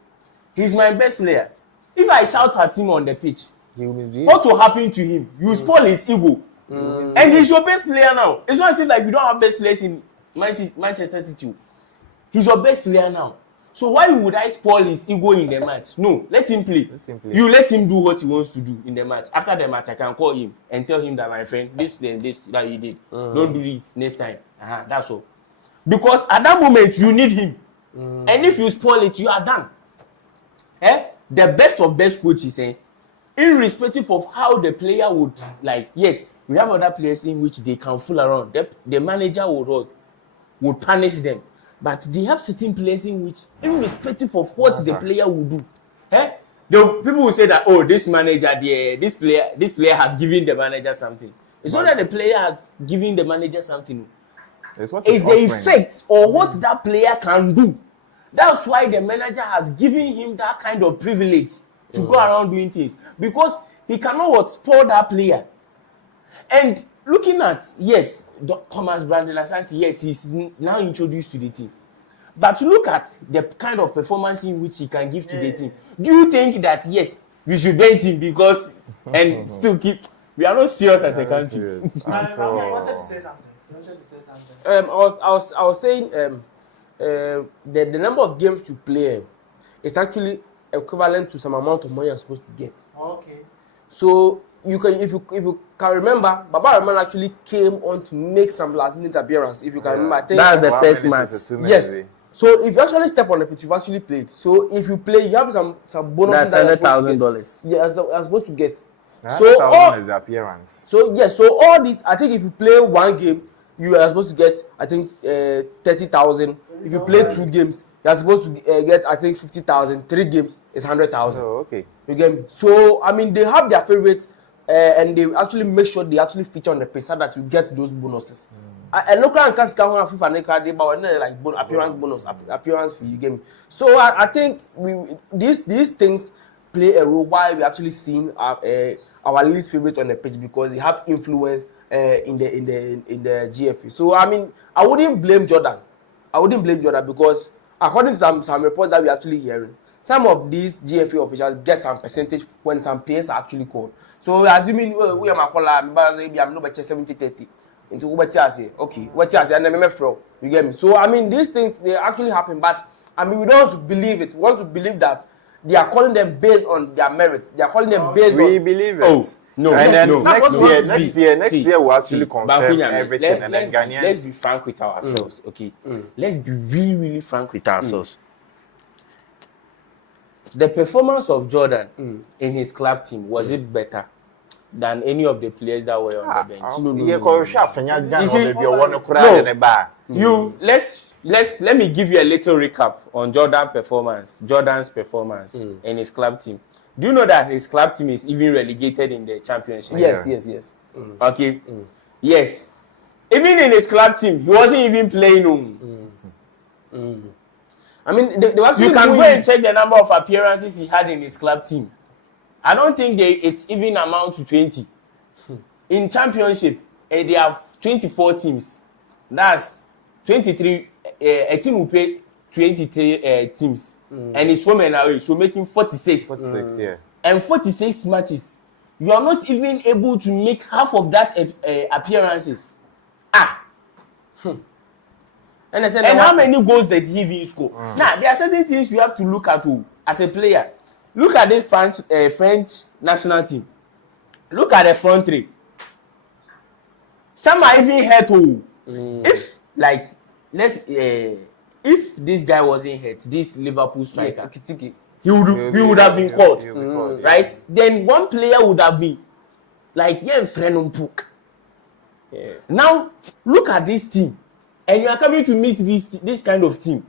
he's my best player. If I shout at him on the pitch, what will happen to him? You spoil his ego, and he's your best player now. It's not as if like we don't have best players in Manchester City. He's your best player now. So why would I spoil his ego in the match? No, let him play. You let him do what he wants to do in the match. After the match, I can call him and tell him that my friend, this that you did. Don't do it next time. That's all. Because at that moment you need him, and if you spoil it, you are done. The best of best coaches, irrespective of how the player would like. Yes, we have other players in which they can fool around. The manager would punish them. But they have certain players in which, irrespective of what the player will do, the people will say that this manager, this player has given the manager something. It's not that the player has given the manager something. It's the effect or what that player can do. That's why the manager has given him that kind of privilege to go around doing things, because he cannot spoil that player. And looking at Thomas Brandon Asante, yes, he's now introduced to the team. But look at the kind of performance in which he can give to the team. Do you think that yes, we should bench him because and still keep? We are not serious as a country. I wanted to say something. I was saying the number of games you play is actually equivalent to some amount of money you're supposed to get. Okay. So you can, if you can remember, Baba Rahman actually came on to make some last minute appearance. If you can remember, I think that's the first match. Yes. So if you actually step on the pitch, you've actually played. So if you play, you have some bonus. That's $100,000. Yeah, I'm supposed to get. So all is the appearance. So yes, so all these, I think if you play one game, you are supposed to get, I think, 30,000. If you play 2 games, you are supposed to get, I think, 50,000. 3 games is 100,000. Oh, okay. You get me? So I mean, they have their favorites, and they actually make sure they actually feature on the pitch so that you get those bonuses. And local and cast can have FIFA card, but like appearance bonus, appearance fee. You get me? So I think these things play a role why we actually seeing our least favorite on the pitch, because they have influence in the GFA. So I mean, I wouldn't blame Jordan. Because according to some reports that we're actually hearing, some of these GFA officials get some percentage when some players are actually called. So assuming we are I'm not 70-30. Into what I say, okay, what I say, and then you get me. So I mean, these things they actually happen, but I mean, we don't want to believe it. We want to believe that they are calling them based on their merits. They are calling them based on. We believe it. No, And then no, next no. year, next year we'll actually confirm Bakunyame, everything, and then Ghanaians. let's be frank with ourselves, okay? Let's be really, really frank with ourselves. The performance of Jordan in his club team, was it better than any of the players that were on the bench? Let me give you a little recap on Jordan's performance in his club team. Do you know that his club team is even relegated in the championship? Yes. Okay. Yes. Even in his club team, he wasn't even playing. I mean, they You can go and check the number of appearances he had in his club team. I don't think it's even amount to 20. In championship, they have 24 teams. That's 23. A team will play 23 teams. And it's home and away, so making 46. 46, yeah. And 46 matches. You are not even able to make half of that appearances. And how many goals did he even score? Now, there are certain things you have to look at as a player. Look at this French national team. Look at the front three. Some are even hurt. If, like, if this guy wasn't hurt, this Liverpool striker, he would have been called, right? Yeah. Then one player would have been like, Now, look at this team. And you are coming to meet this kind of team,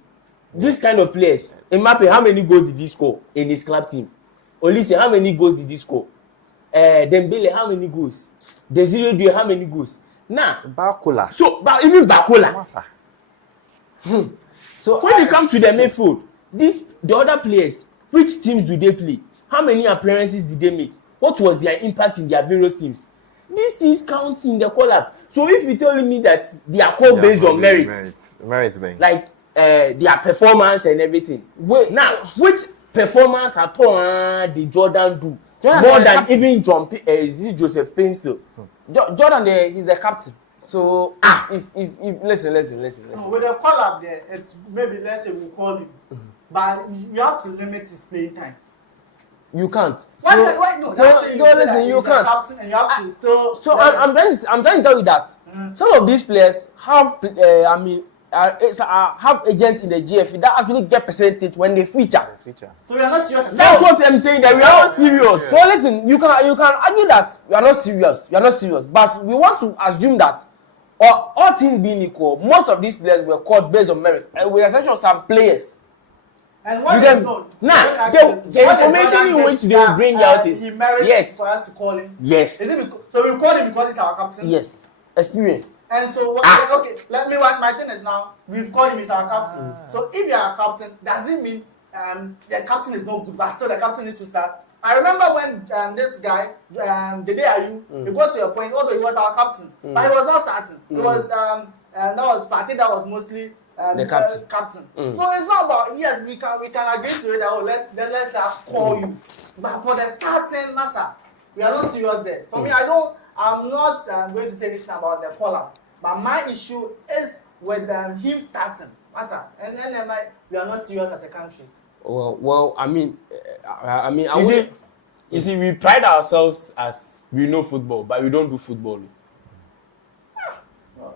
this kind of players. Mbappe, how many goals did he score in his club team? Olise, how many goals did he score? Dembele, how many goals? Desiree, how many goals? Now, Bakula. Even Bakula. So when you come to the midfield, the other players, which teams do they play? How many appearances did they make? What was their impact in their various teams? These things count in the call-up. So if you're telling me that they are called based on merit, like their performance and everything. Now, which performance at all did Jordan do? More than even Joseph Painstill. Jordan, he's the captain. So if listen. No, with the call up there, it's maybe let's say we call him, but you have to limit his playing time. You can't. Why no? Listen, you can't. Captain and you have to still. So I'm trying to tell you that some of these players have have agents in the GFA that actually get percentage when they feature. So we are not serious. That's what I'm saying. That we are not serious. So listen, you can argue that we are not serious. We are not serious, but we want to assume that all things being equal, most of these players were called based on merit, and with exception of some players. And what they don't. Now, the information in which they will bring out is he merits for us to call him. Yes. Is it so we call him because he's our captain? Yes. Experience. And so okay, my thing is now we've called him as our captain. So if you are a captain, does it mean the captain is not good, but still the captain needs to start? I remember when this guy, the day he got to a point, although he was our captain, but he was not starting. It was that was Partey that was mostly the captain. So it's not about we can agree to it that let's call you, but for the starting master, we are not serious there. For me, I'm not going to say anything about the call-up, but my issue is with him starting master, and then we are not serious as a country. Well, I mean, you see, we pride ourselves as we know football, but we don't do football. We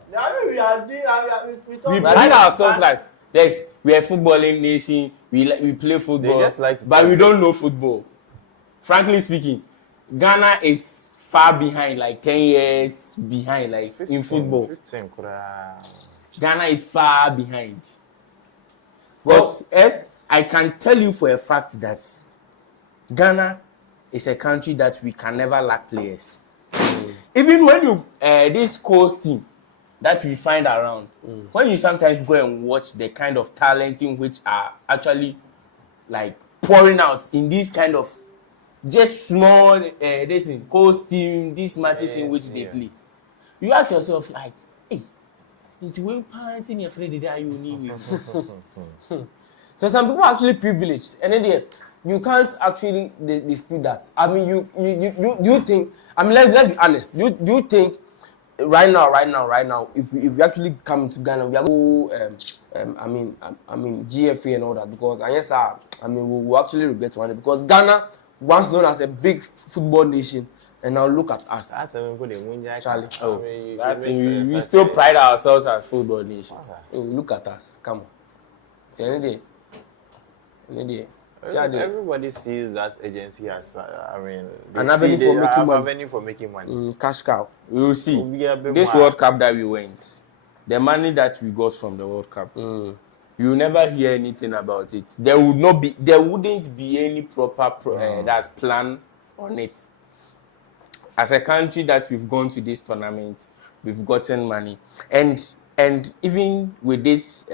pride ourselves like, yes, we are a footballing nation. We play football, but we don't know football. Frankly speaking, Ghana is far behind, like 10 years behind, like 15, in football. Ghana is far behind. Because I can tell you for a fact that Ghana is a country that we can never lack players. Even when you this coast team that we find around, when you sometimes go and watch the kind of talent in which are actually like pouring out in this kind of just small coast team, these matches in which they play, you ask yourself like, hey, into when parenting your friend that you need. So some people are actually privileged, and then you can't actually dispute that. I mean, you think? I mean, let's be honest. You think right now, if we actually come to Ghana, we are going GFA and all that, because we'll actually regret one day, because Ghana, once known as a big football nation, And now look at us. That's even put the Munja. Charlie. Oh, we still pride ourselves as football nation. Oh, look at us. Come on. See any day. Everybody sees that agency as, an avenue for making money. Cash cow. We will see. This World Cup that we went, the money that we got from the World Cup, you will never hear anything about it. There wouldn't be any proper that's plan on it. As a country that we've gone to this tournament, we've gotten money, and even with this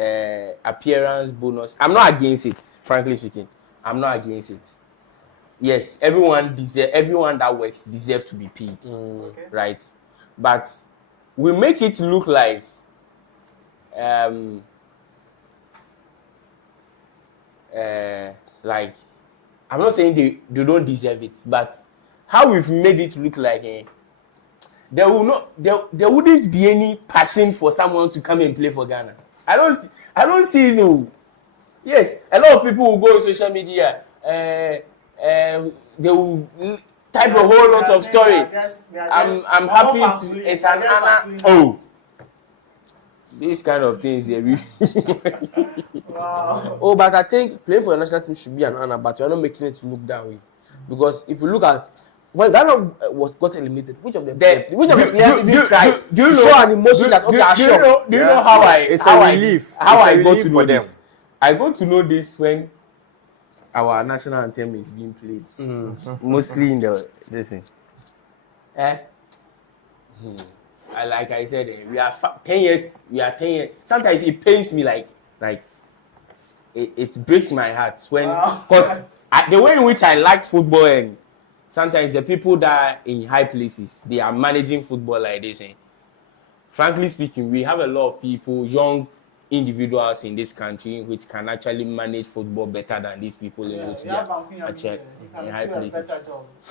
appearance bonus, I'm not against it. Frankly speaking, I'm not against it. Yes, everyone that works deserves to be paid, right? But we make it look like I'm not saying they don't deserve it, but how we've made it look like there wouldn't be any passion for someone to come and play for Ghana. I don't see it though. Yes, a lot of people will go on social media. They will type a whole lot of story. I'm happy to. It's an honor. Oh, these kind of things. Yeah. Wow. Oh, but I think playing for the national team should be an honor, but we're not making it look that way. Because if you look at when Ghana got eliminated, which of the players did cry? Do you show an emotion that okay? Do you know how I got to know this? I got to know this when our national anthem is being played, mostly in the listen. Like I said, we are 10 years. We are 10 years. Sometimes it pains me like it breaks my heart when because the way in which I like football and sometimes the people that are in high places they are managing football like this. Frankly speaking, we have a lot of people, young individuals in this country which can actually manage football better than these people in which they are actually in high places.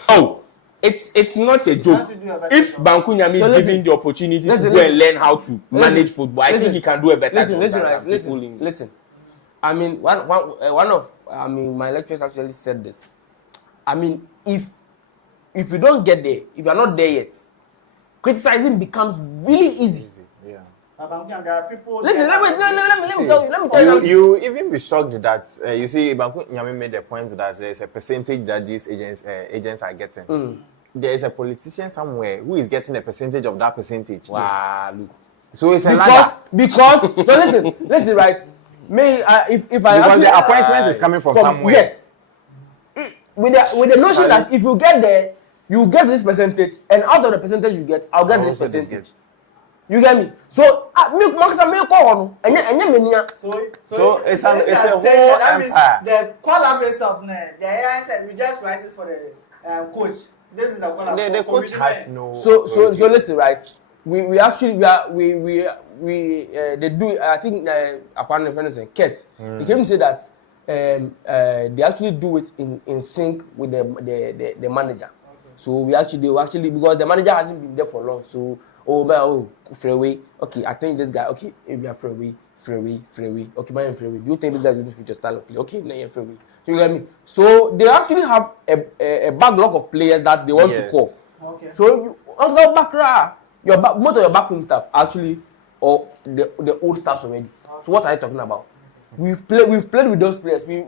Oh, it's not a joke. If Banku Nyame is given the opportunity to go and learn how to manage football, I think he can do a better job. Listen. I mean, one of my lecturers actually said this. I mean, if you don't get there, if you are not there yet, criticizing becomes really easy. Yeah. Listen, let me tell you. You even be shocked that you see Banku Nyame made the point that there's a percentage that these agents are getting. There is a politician somewhere who is getting a percentage of that percentage. Wow, look. So it's a ladder. Because so listen, right? If because the appointment is coming from somewhere. Yes. With the notion that if you get there, you get this percentage, and out of the percentage you get, I'll get this percentage. You get me? So So it's a whole empire. The collaboration of the AI said we just write it for the coach. This is the collaboration. The coach has no. So listen, right? We actually they do. I think according to friends and Kate, he came to say that they actually do it in sync with the manager. Okay. So they will actually because the manager hasn't been there for long. So Freeway. Okay, I think this guy. Okay, maybe a Freeway. Okay, my Freeway. Do you think this guy will do future style of play? Okay, no, Freeway. You get me? So they actually have a backlog of players that they want to call. Okay. So most of your backroom staff actually or the old staff already. Okay. So what are you talking about? We've played with those players. We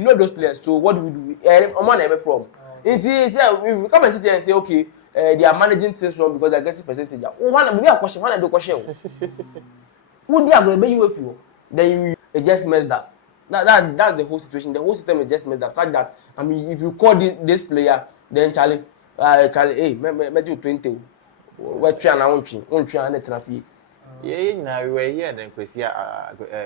know those players. So what do we do? I'm from. It is if we come and sit here and say okay. They are managing things wrong because they are getting percentage. One do question. Who they are going to pay you with you? Then you just messed up. That's the whole situation. The whole system is just messed up. Such that I mean, if you call this player, then Charlie, hey, me 20. We're trying to traffic. Yeah, we were here then Kwesia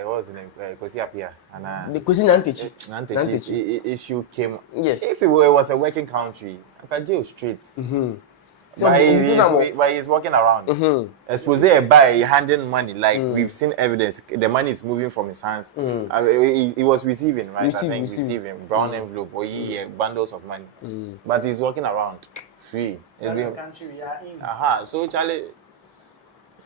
what was the name? Kwesia Pia. And the question Nantechi issue came. Yes. If it was a working country, I could jail straight. But he's walking around. Expose a buy handing money like we've seen evidence. The money is moving from his hands. He was receiving, right? Receiving brown envelope or bundles of money. But he's walking around free. The country we are in. So Charlie.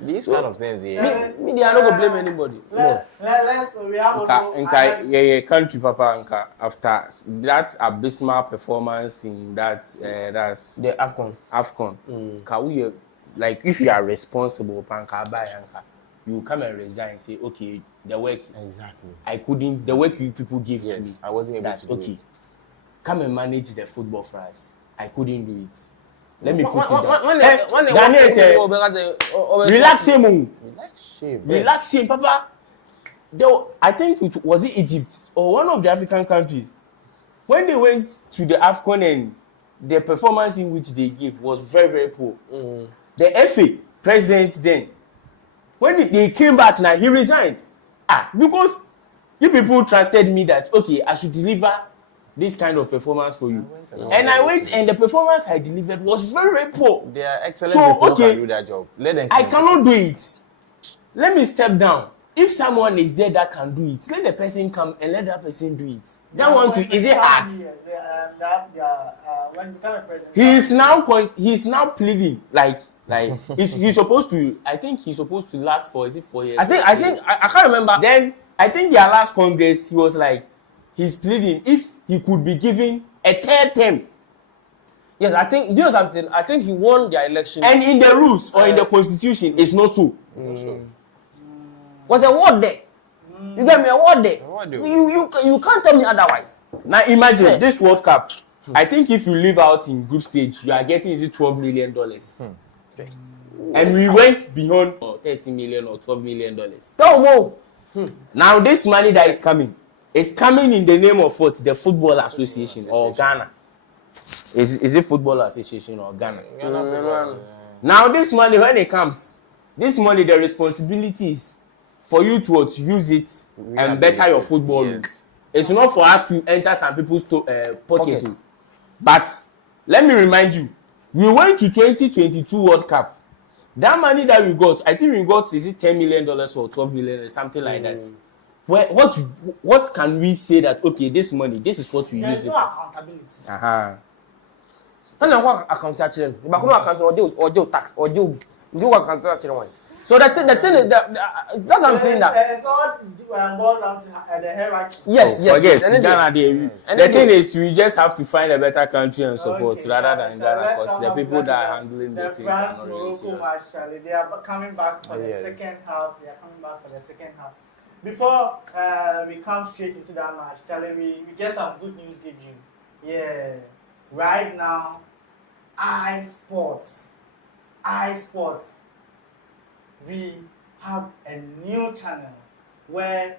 These kind of things, Me, they are not gonna blame anybody. No. We have also Nka, country papa nka after that abysmal performance in that that's The AFCON. Nka we like if you are responsible panka buy nka you come and resign say okay the work exactly I couldn't the work you people give to me I wasn't able that's to do okay. it. Come and manage the football for us. I couldn't do it. Let me put it When down. Ghanaians say, relax him. Relax him, Papa. Though I think it was Egypt or one of the African countries. When they went to the AFCON and the performance in which they gave was very, very poor. The FA president then, when they came back now, he resigned. Because you people trusted me that, okay, I should deliver this kind of performance for you. I went and the performance I delivered was very, very poor. They are excellent So, people who okay, can do that job. Let them I cannot do it. Let me step down. If someone is there that can do it, let the person come and let that person do it. That one too, is it hard? He's now pleading like he's supposed to. I think he's supposed to last for 4 years. I can't remember. Then I think their last Congress he was like he's pleading if he could be given a third term. Yes, I think you know something. I think he won their election. And in the rules or in the constitution, it's not so. Was a word there. You get me a word there. You can't tell me otherwise. Now imagine this World Cup. I think if you live out in group stage, you are getting is it $12 million. And we went beyond $30 million or $12 million. No more. Now this money that is coming in the name of what? The Football Association or Ghana. Is it Football Association or Ghana? Now this money when it comes, this money the responsibility is for you to use it and better your football. Yes. It's not for us to enter some people's pockets. But let me remind you, we went to 2022 World Cup. That money that we got, I think we got is it $10 million or $12 million or something like that. What can we say that okay, this money, this is what we use it for? Accountability. And I want accountability. But no accountability or tax or do accountability. So the thing is that that's what I'm saying that. It's all boils down to the hierarchy. Yes. Forget Ghana. The thing is, we just have to find a better country and support rather than Ghana, because the people that are handling the things are not really serious. They are coming back for the second half. Before we come straight into that match, Charlie, we get some good news give you. Yeah, right now, iSPORTS, we have a new channel where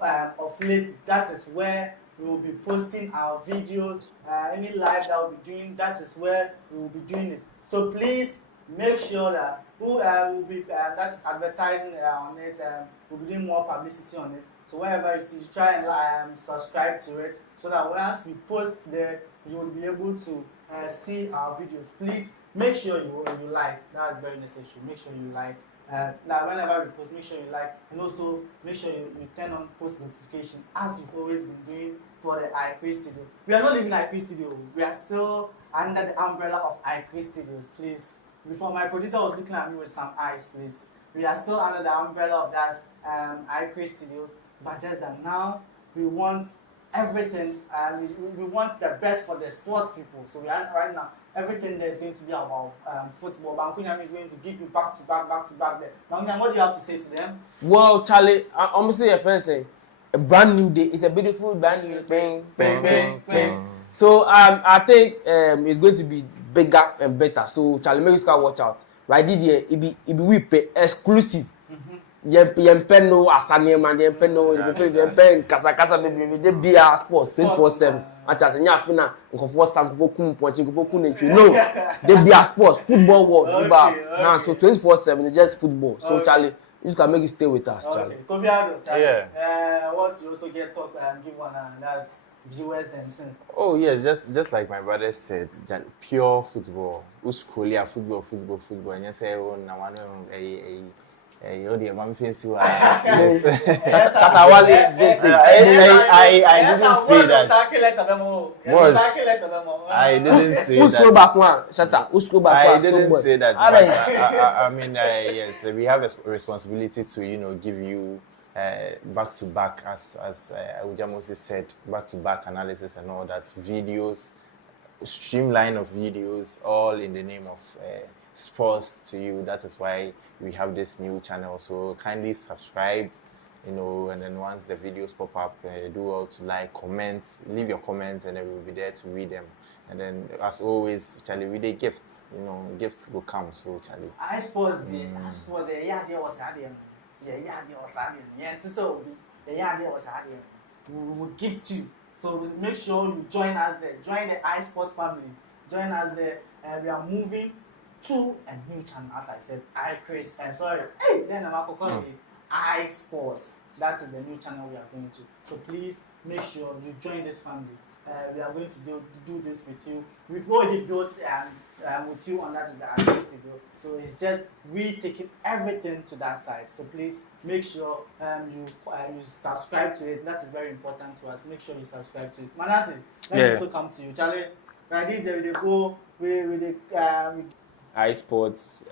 of late that is where we will be posting our videos, any live that we'll be doing, that is where we will be doing it. So please make sure that who will be that's advertising on it, we'll be doing more publicity on it. So wherever you see, try and subscribe to it so that once we post there, you will be able to see our videos. Please make sure you like. That's very necessary. Make sure you like. Now whenever we post, make sure you like, and also make sure you turn on post notification as you've always been doing for the iChris Studio. We are not leaving iChris Studio. We are still under the umbrella of iChris Studios. Please, before my producer was looking at me with some eyes, please. We are still under the umbrella of that iChris Studios, but just that now we want everything. We want the best for the sports people. So we are right now. Everything there is going to be about football. Bankunyam is going to give you back to back there. Bankunyam, what do you have to say to them? Well, Charlie, I'm going to say a friend say, a brand new day. It's a beautiful brand new thing. So I think it's going to be bigger and better. So Charlie, make you watch out. Right there, it be we pay exclusive. Yempe no asane man, yempe no yempe kasa baby dey be our sports 24/7. Ati nya afina nkofo sam nkofo kum ponchi nkofo kum netwi. No, dey be our sports football world. Now so 24/7 it's just football. So Charlie, you can make you stay with us, Charlie. What you also get talk and give one that's viewers themselves. Oh yes, just like my brother said, pure football. Uskolia football. And you say oh na one You're the man fancy. Chatawale, I didn't say that. I didn't say who's that. scroll back one? Shata, who's scroll back one? I didn't say that. But I mean, yes, we have a responsibility to, give you back to back, as Ujamosi said, back to back analysis and all that, videos, streamline of videos, all in the name of sports to you. That is why we have this new channel. So kindly subscribe, and then once the videos pop up, do all to like, comment, leave your comments, and then we'll be there to read them. And then, as always, Charlie, with the gifts, gifts will come. So Charlie, iSPORTS, we will gift you. So make sure you join us there. Join the iSPORTS family. Join us there. We are moving to a new channel, as I said, iChris. Then I'm calling iSPORTS. That is the new channel we are going to. So please make sure you join this family. We are going to do this with you. We've already built with you on that is the iChris studio. So it's just we taking everything to that side. So please make sure you subscribe to it. That is very important to us. Make sure you subscribe to it. Manasseh, let me also come to you, Charlie. Like this, there we go. We iSports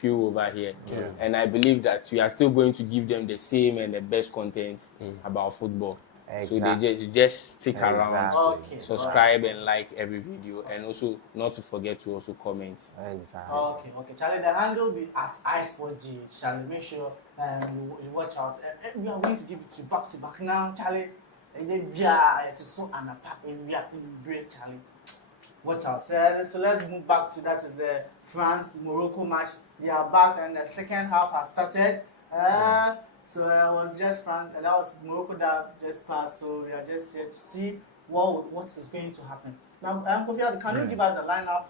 crew over here, and I believe that we are still going to give them the same and the best content about football. Exactly. So they just stick around, subscribe and like every video, and also not to forget to also comment. Exactly. Okay. Charlie, the handle will be at iSportsG. Charlie, make sure you watch out. We are going to give it to back now, Charlie. And then we are so we are in break, Charlie. Watch out. So let's move back to that is the France-Morocco match. They are back and the second half has started. So it was just France, and that was Morocco that just passed. So we are just here to see what is going to happen. Now, Kofi, can you give us the lineup?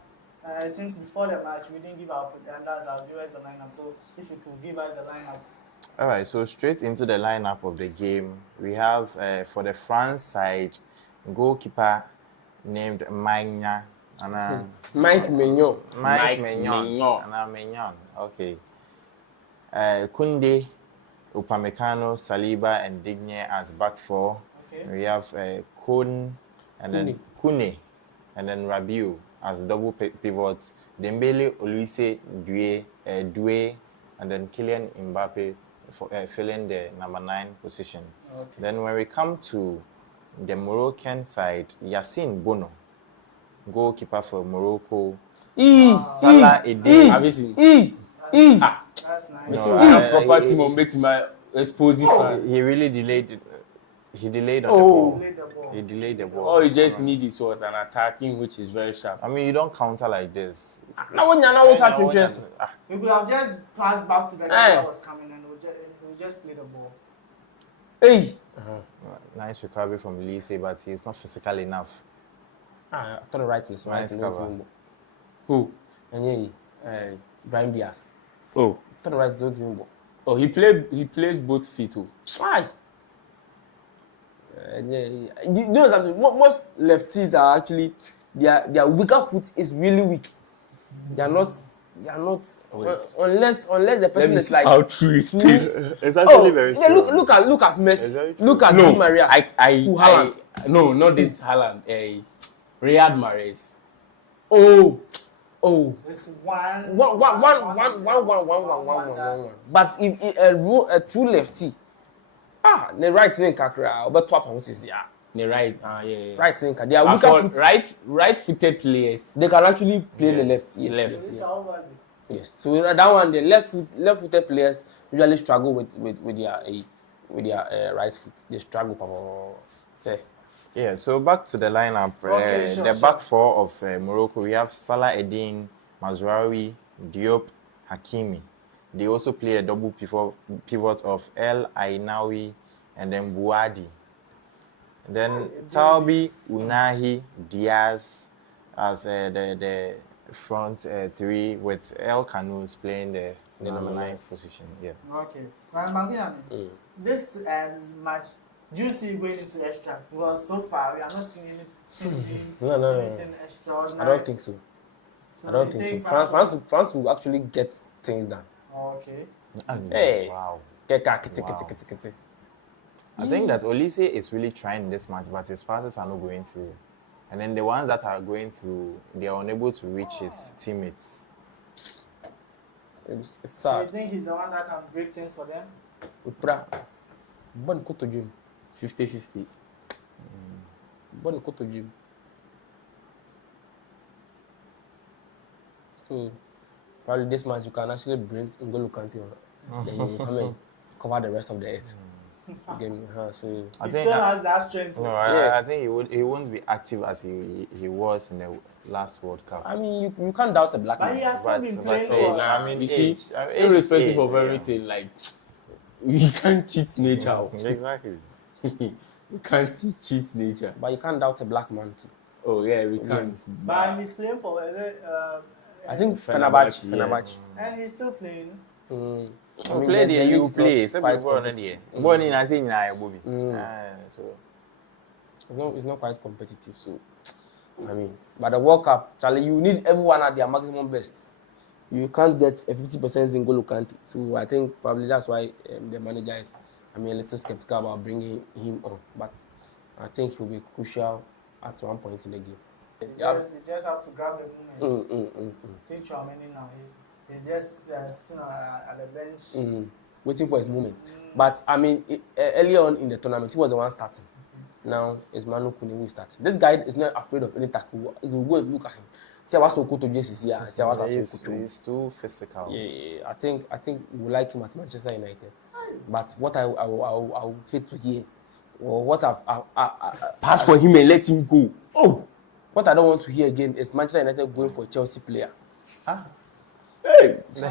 Since before the match, we didn't give our viewers the lineup. So if you could give us the lineup. All right, so straight into the lineup of the game, we have for the France side, goalkeeper named Mike Mignon. Okay. Koundé, Upamecano, Saliba, and Digne as back four. Okay. We have Kone, and then Kune, and then Rabiot as double pivots. Dembele, Olise, Doué, and then Kylian Mbappe filling the number 9 position. Okay. Then when we come to the Moroccan side, Yassine Bono, goalkeeper for Morocco. Salah Eddin. That's nice. Proper team will make my exposing. He really delayed it. He delayed on the ball. He delayed the ball. All you just need is an attacking, which is very sharp. I mean, you don't counter like this. We could have just passed back to the guy that was coming and we just play the ball. Nice recovery from Lise, but he's not physical enough. I thought the right is nice cover. Who? Brian Diaz. Oh, I thought the right is not even ball. Oh, he plays both feet. Why? You know something? Most lefties are actually their weaker foot is really weak. They are not unless the person is like how true it is. It's actually very true. Look at Messi. Look at Di Maria. Haaland. No, not this Haaland. Riyad Mahrez. This one. But if a true lefty, the right wing kakra, but 12 ounces, The right, right wing. They are weaker foot. Right-footed players. They can actually play the left. Yes. So that one, the left-footed players usually struggle with their right foot. They struggle. Yeah. So back to the lineup. The back four of Morocco, we have Salah Eddin, Mazraoui, Diop, Hakimi. They also play a double pivot of El Ainaoui and then Bouadi. Then Taubi, Unahi, Diaz as the front three with El Canoes playing the number 9 position. Yeah. Okay. This match, do you see going into extra? Because so far we are not seeing anything extraordinary. I don't think so. France will actually get things done. Okay. Hey. Wow. Kete. I think that Olise is really trying this match, but his passes are not going through. And then the ones that are going through, they are unable to reach his teammates. It's So you sad. think he's the one that can break things for them? Bon koto dream. 50-50. Bon koto dream. So probably this match you can actually bring N'Golo Kante on. Then you come and cover the rest of the earth. Game, so He still has that strength. No, Yeah. I think he won't be active as he was in the last World Cup. I mean, you can't doubt a black But man. he has still been playing for. I mean, You see, age. I mean, irrespective of yeah. everything, like we can't cheat nature. Exactly. We can't cheat nature. But you can't doubt a black man too. Oh yeah, we can't. But he's playing for. I think Fenerbahce, Fenerbahce. And he's still playing. I You mean, play the there, you league's play. not Some quite people are not competitive. there. Born in as in Bobby. So It's not quite competitive. So, I mean, but the World Cup, Charlie, you need everyone at their maximum best. You can't get a 50% N'Golo Kante. So I think probably that's why the manager is, a little skeptical about bringing him on. But I think he'll be crucial at one point in the game. You just have to grab the moment. See Tchouaméni now. He's just sitting at the bench. Waiting for his moment. But I mean, early on in the tournament, he was the one starting. Now it's Manu Kone who is starting. This guy is not afraid of any tackle. He will go and look at him. See what's Sokoto just here. See what's Sokoto. he's too physical. Yeah, I think we like him at Manchester United. But what I will hate to hear, or what I've Pass for him and let him go. Oh, what I don't want to hear again is Manchester United going for a Chelsea player. Hey, you.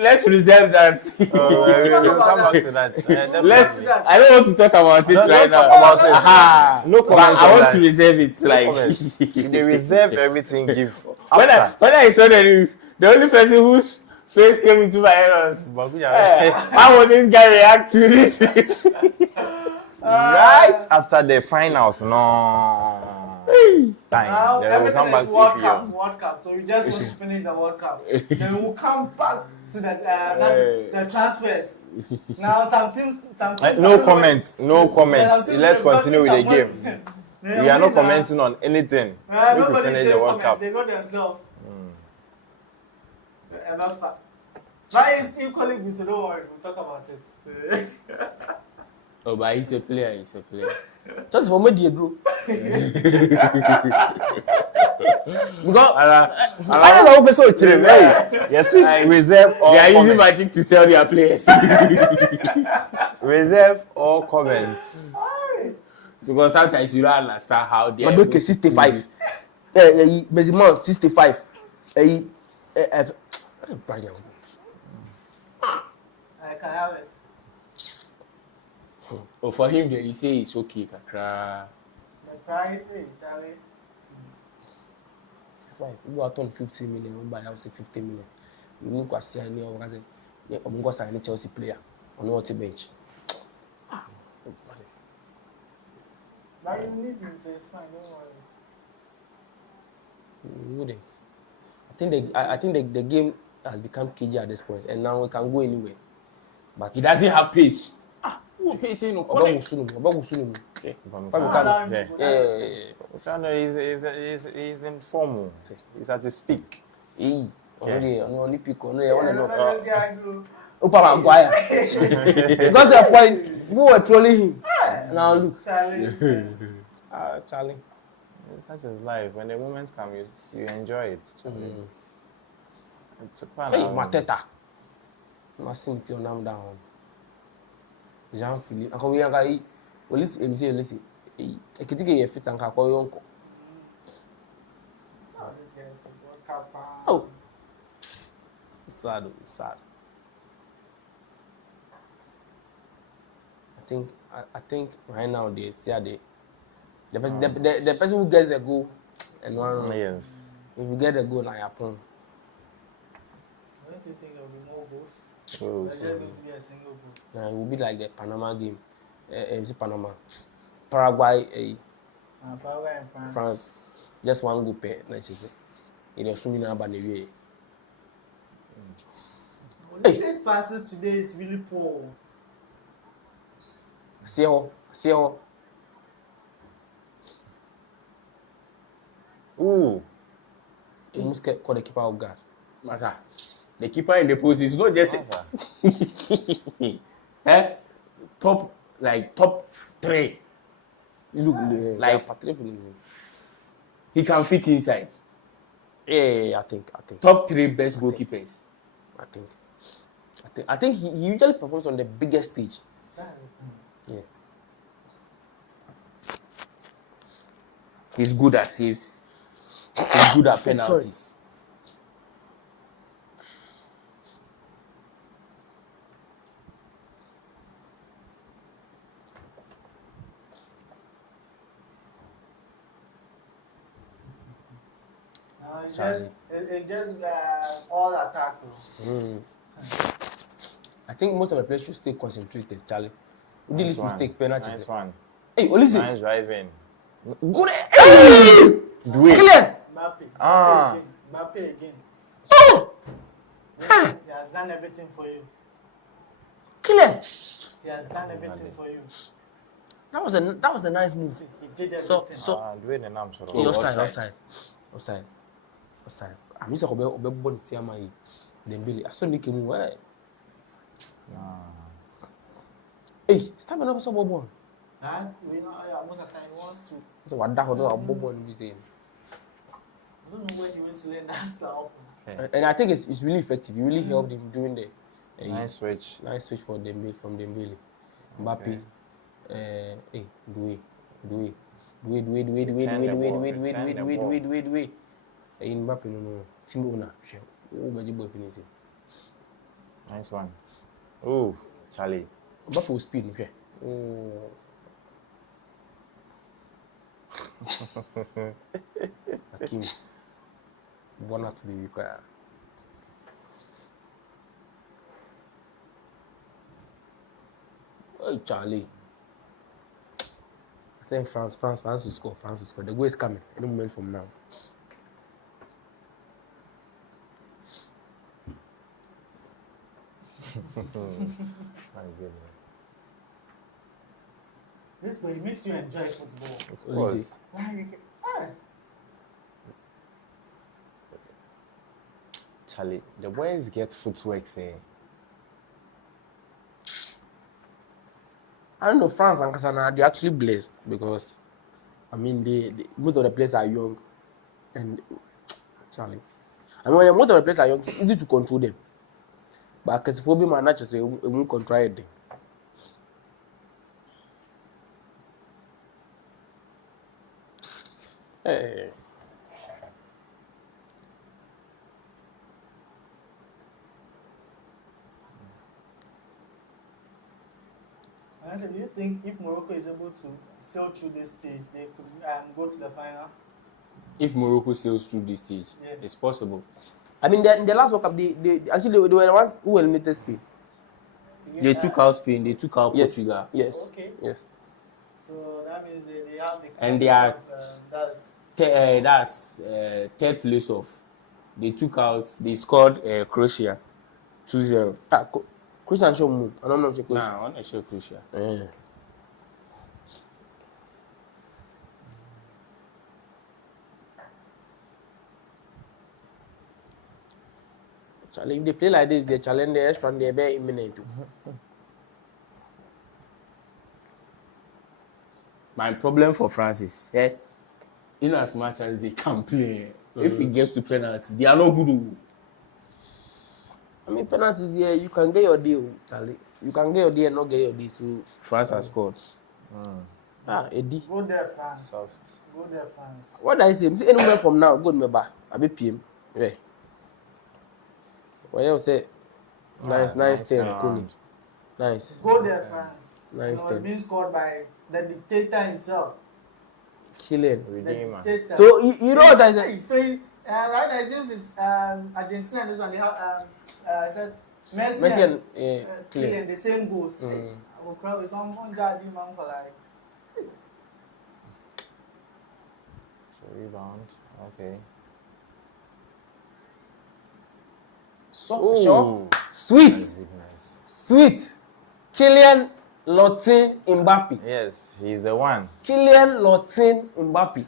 Let's reserve that. We'll come back to that. Let's. Definitely. I don't want to talk about it No, right don't now. talk about it. No But comment I on want that. to reserve it. No Like comment. If they reserve everything, give when after. I saw the news, the only person whose face came into my head was, how will this guy react to this? Right after the finals, no. Now Then we'll everything come back is to World EPL. Cup, World Cup. So we just want to finish the World Cup. Then we'll come back to the transfers. Now some teams. No comments. No comments. Yeah, Let's continue with the game. We are not commenting on anything. We can Nobody finish say the World comments. Cup. They know themselves. But it's equally good, so don't worry. We'll talk about it. Oh, but he's a player. He's a player. Just for me, bro. Because I don't know if it's so true. Yes, reserve all They are using comments. magic to sell their players. Reserve all comments. So, because sometimes you don't understand how they. Madueke 65. Meziman 65. I can have it. Oh, for him, you say it's okay, kakra. The price is, Charlie. 65. We are turn 50 million. We buy house 50 million. We look at say any of us. I'm going to sign a Chelsea player on what bench. But you need him, so it's fine. Don't worry. We wouldn't. I think the game has become cagey at this point, and now we can go anywhere. But He doesn't have pace. Who pace no? Obagusunum. He's in form. He's at his peak. Only pick on one Yeah, enough. let's get into- Opa Maguire. Got to a point, we were trolling him. Now look, Charlie. Charlie. Such is life. When the moments come, you enjoy it. It's a Hey, Mateta. Masim ti onam down. Jean-Philippe. Ako wiyan kai police MC listen. Ekitike ye fit anka ko yonko. Oh, this guy is a World Cup. Oh. Sad. I think right now they see the person who gets the goal and one. Yes. If you get the goal, now you're prone. Don't you think there will be more goals? Oh, There's just going to be a single goal. Now it will be like the Panama game. MC Panama, Paraguay, Paraguay and France. France. Just one good pair. Like she said, in your swimming about the way. This passes today is really poor. See how. Ooh. You must call the keeper of guard. Master, the keeper in the post is not just top 3. Look, Like he can fit inside. Yeah, I think. Top 3 best goalkeepers. I think he usually performs on the biggest stage. Yeah. He's good at saves. He's good at penalties. It's just all attack. I think most of the players should stay concentrated, Charlie. We did this mistake, penalties. Nice one. Hey, Olise. Nice driving. Good. Hey! Clear. Mbappe again. Oh! He has done everything for you. Clear. He has done everything for you. That was a nice move. He did everything. Offside. I miss a bonus here, my Dembele. I saw Nicky move. Hey, stop another so ball. We know most of the time he wants to. So what that was a ball we saying. I don't know where he went to learn that stuff. And I think it's really effective. It really helped him during the nice switch for Dembele from Dembele. Mbappe. Hey, do it. Hey, Mbappe no. Team owner. Nice one. Ooh, Charlie. Mbappe will speed. Oh. Hakim. One not to be required. Hey, Charlie. I think France will score. The goal is coming any moment from now. My goodness. This way makes you enjoy football. Of course. Charlie, the boys get footwork saying. I don't know, France and Kasana, they're actually blessed because, I mean, they most of the players are young. And, Charlie, I mean, when most of the players are young, it's easy to control them. But because if we be managers, we won't control it. Hey. Do you think if Morocco is able to sail through this stage, they could go to the final? If Morocco sails through this stage, it's possible. I mean, in the last World Cup, they were the ones who eliminated Spain. They took out Spain, they took out Portugal. Yes. Okay. Yes. So that means they have the. And they are. That's third place off. They scored Croatia 2-0. Croatia show move. I don't know if Croatia. Nah, I want to show Croatia. Charlie, if they play like this, they challenge the extra and they're very imminent. My problem for France is, in as much as they can play, if it gets to penalty, they are not good. I mean, penalties there, you can get your deal, Charlie. You can get your deal and not get your deal. So France has scored. Eddie. Go there, France. Soft. Go there, France. What I say? Anywhere from now, go to me back. I be PM. Yeah. What you say? Nice 10, Kuni. Nice. Go there, France. Nice 10. Being scored by the dictator himself. Killing. Redeemer. So you know what I said? So right now it seems it's Argentina and this one they have I said Messi and Kylian, the same goals. We'll probably someone judging man for like. Rebound. Okay. So Ooh. sure. Sweet. My goodness. Sweet. Kylian Lotin Mbappe. Yes, he's the one. Kylian Lotin Mbappe.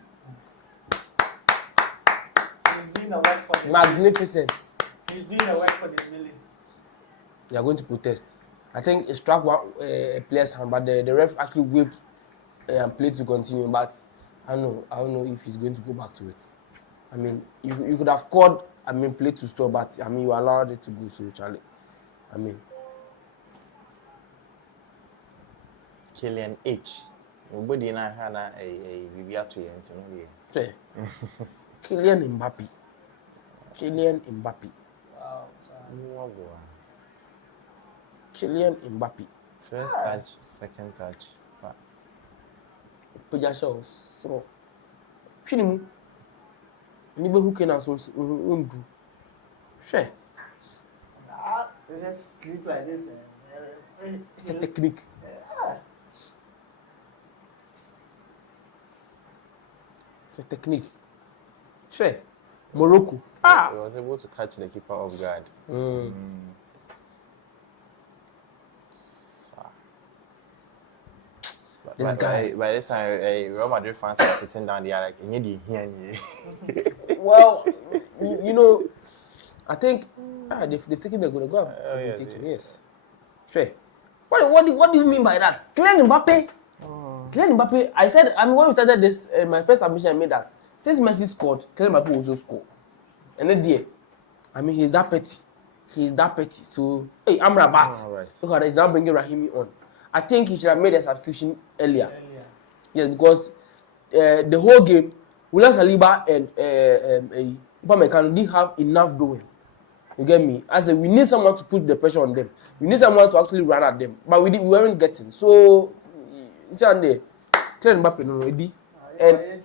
He's doing the work for the Magnificent. He's doing the work for the million. They are going to protest. I think it struck one player's hand, but the ref actually whipped and played to continue. But I don't know if he's going to go back to it. I mean, you could have called, play to stop, but you allowed it to go. So Charlie, Kylian H. Nobody na had a BBR to you. Kylian Mbappe. Kylian Mbappe. Wow. Kylian Mbappe. First touch, second touch. Pejasho so. Finimu. Ni be who can also undo. Share. They just sleep like this. It's a technique. It's a technique. Share. Morocco. He was able to catch the keeper off guard. This guy. By this time, Real Madrid fans are sitting down there like, Well, I think they've taken the good go. Yes. Sure. What do you mean by that? Kylian Mbappe. Kylian Mbappe. I said, when we started this, my first submission, I made that since Messi scored, Kylian Mbappe also scored. And then he's that petty. So, hey, I'm Rabat. Right. Look at that. He's now bringing Rahimi on. I think he should have made a substitution earlier. Yes, because the whole game, William Saliba and Upamecano didn't have enough doing. You get me? I said we need someone to put the pressure on them. We need someone to actually run at them. But we weren't getting. So, see on there, Kylian Mbappe no ready. And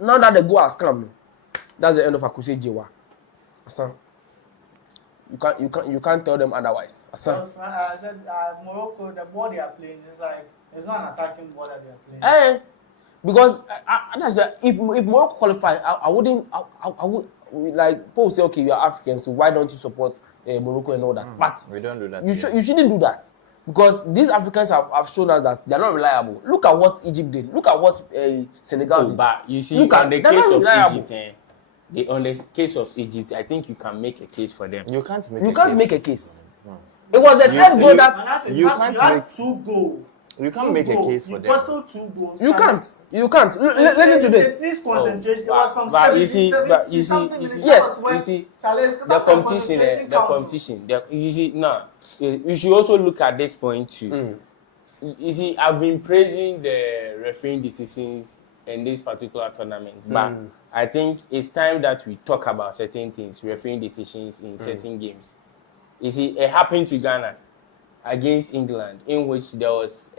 now that the goal has come, that's the end of Akuse Jewa. You can't tell them otherwise. I said Morocco, the ball they are playing is like it's not an attacking ball that they are playing. Because if Morocco qualified, I would like Paul say, okay, you are African, so why don't you support Morocco and all that? But we don't do that. You shouldn't do that because these Africans have shown us that they are not reliable. Look at what Egypt did. Look at what Senegal did. But you see, on the case of Egypt, I think you can make a case for them. You can't make a case. No. It was the third goal that you can't make 2 goals. You can't make a case for them. You got 2 goals. You can't. Listen to this. This concentration was from but 70, you see, the competition. You should also look at this point too. You see, I've been praising the refereeing decisions in this particular tournament, but I think it's time that we talk about certain things, refereeing decisions in certain games. You see, it happened to Ghana against England, in which there was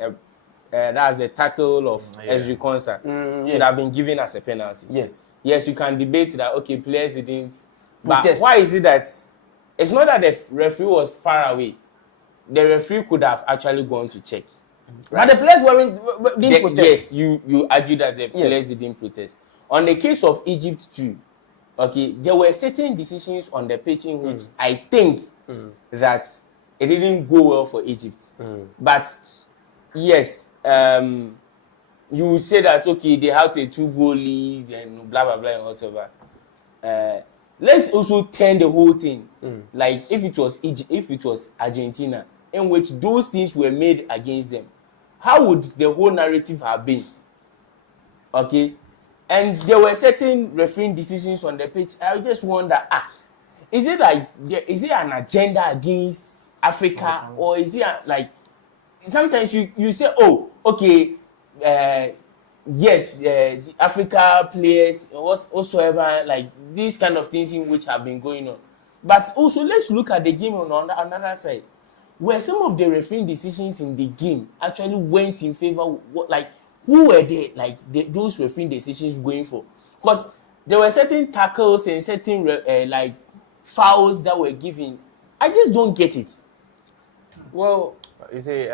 that's the tackle of Ezri Konsa should have been given as a penalty. Yes, you can debate that. Okay, players didn't. But why is it that it's not that the referee was far away? The referee could have actually gone to check. Right? But the players didn't protest. Yes, you argue that the players didn't protest. On the case of Egypt too, okay, there were certain decisions on the pitch in which I think that it didn't go well for Egypt. But yes, you will say that okay, they have a 2-goal lead and blah blah blah and whatever. Let's also turn the whole thing. Like if it was Egypt, if it was Argentina, in which those things were made against them, how would the whole narrative have been? Okay, and there were certain refereeing decisions on the pitch. I just wonder, is it an agenda against Africa, or is it like sometimes you say, oh, okay, yes, Africa players whatsoever, like these kind of things in which have been going on. But also let's look at the game on another side, where some of the refereeing decisions in the game actually went in favor. Who were those refereeing decisions going for? Because there were certain tackles and certain fouls that were given. I just don't get it. Well, You see,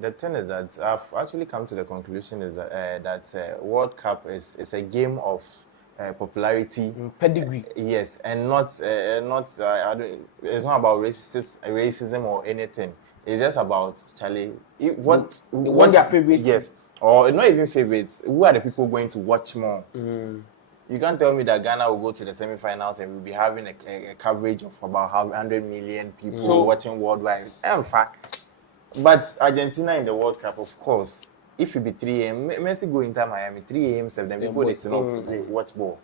the thing is that I've actually come to the conclusion is that World Cup is a game of popularity, Pedigree. yes, and not I don't. It's not about racism or anything. It's just about Charlie. What their favorites. Yes, or not even favorites. Who are the people going to watch more? You can't tell me that Ghana will go to the semi-finals and we'll be having a coverage of about 100 million people watching worldwide. In fact, but Argentina in the World Cup, of course, if it be 3 a.m., Messi go into Miami 3 a.m. 7 people they still not watch ball.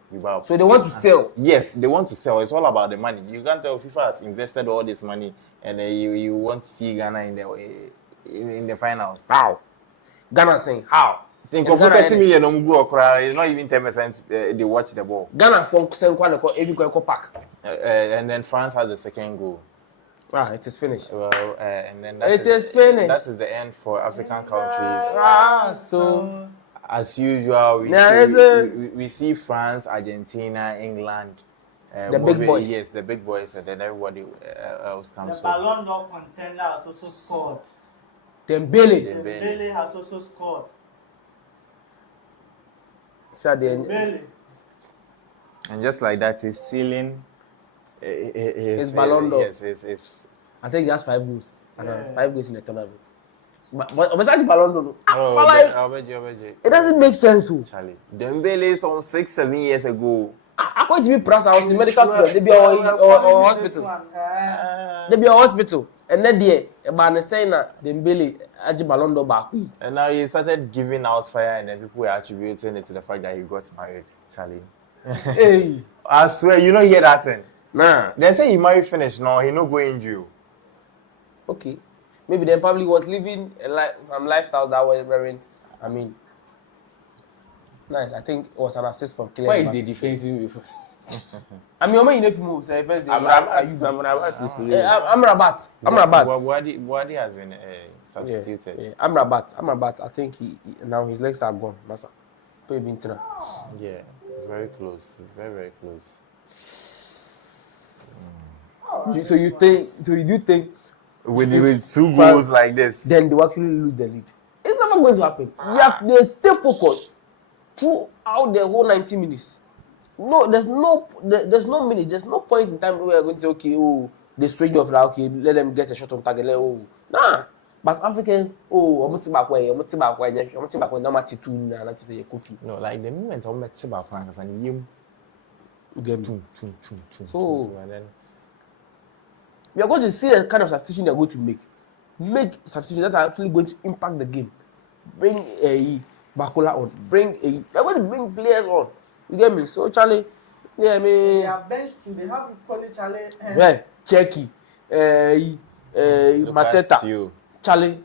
So they want to sell. Yes, they want to sell. It's all about the money. You can't tell FIFA has invested all this money and you want to see Ghana in the finals. How? Ghana saying how? Think of 30 million it's not even 10% they watch the ball. Ghana from every pack. And then France has the second goal. Ah, it is finished. Well, and then It is finished. That is the end for African countries. So as usual, we see France, Argentina, England. The big boys. Yes, the big boys, and then everybody else comes. The Ballon d'Or contender has also scored. Dembele has also scored. Dembele. And just like that, he's sealing his Ballon d'Or. Yes, it's. I think he has 5 goals. 5 goals in the tournament. But besides the Ballon d'Or, it doesn't make sense. Charlie, Dembele some 6-7 years ago. According to me, Pras, I was in medical student. They be our hospital. They be our hospital. And then the man is saying that Dembele had Ballon d'Or back. And now he started giving out fire, and then people were attributing it to the fact that he got married. Charlie. Hey. I swear, you don't hear that thing. Nah. They say he married finished. No, he not going jail. Okay. Maybe they probably was living some lifestyles that weren't, I mean, nice. I think it was an assist from Kylian. Why is the defensive with? I mean, I'm if you move, say first. Amrabat. Wadi has been substituted. Yeah. Amrabat. I think he now his legs are gone. Massa. Yeah, very close. Very, very close. So you do think with 2 goals like this, then they will actually lose the lead? It's never going to happen. Yeah, they stay focused throughout the whole 90 minutes. No, there's no minute, there's no point in time where we're going to say, okay, they switched off now, okay, let them get a shot on target. Nah. But Africans, no, like the moment I'm met about France and you so and then we are going to see the kind of substitution they're going to make substitutions that are actually going to impact the game. Bring a Bakola on, they're going to bring players on. You get me? So Charlie, yeah, me. They are bench too. They have equally Charlie. Yeah, Checky, Mateta, Charlie.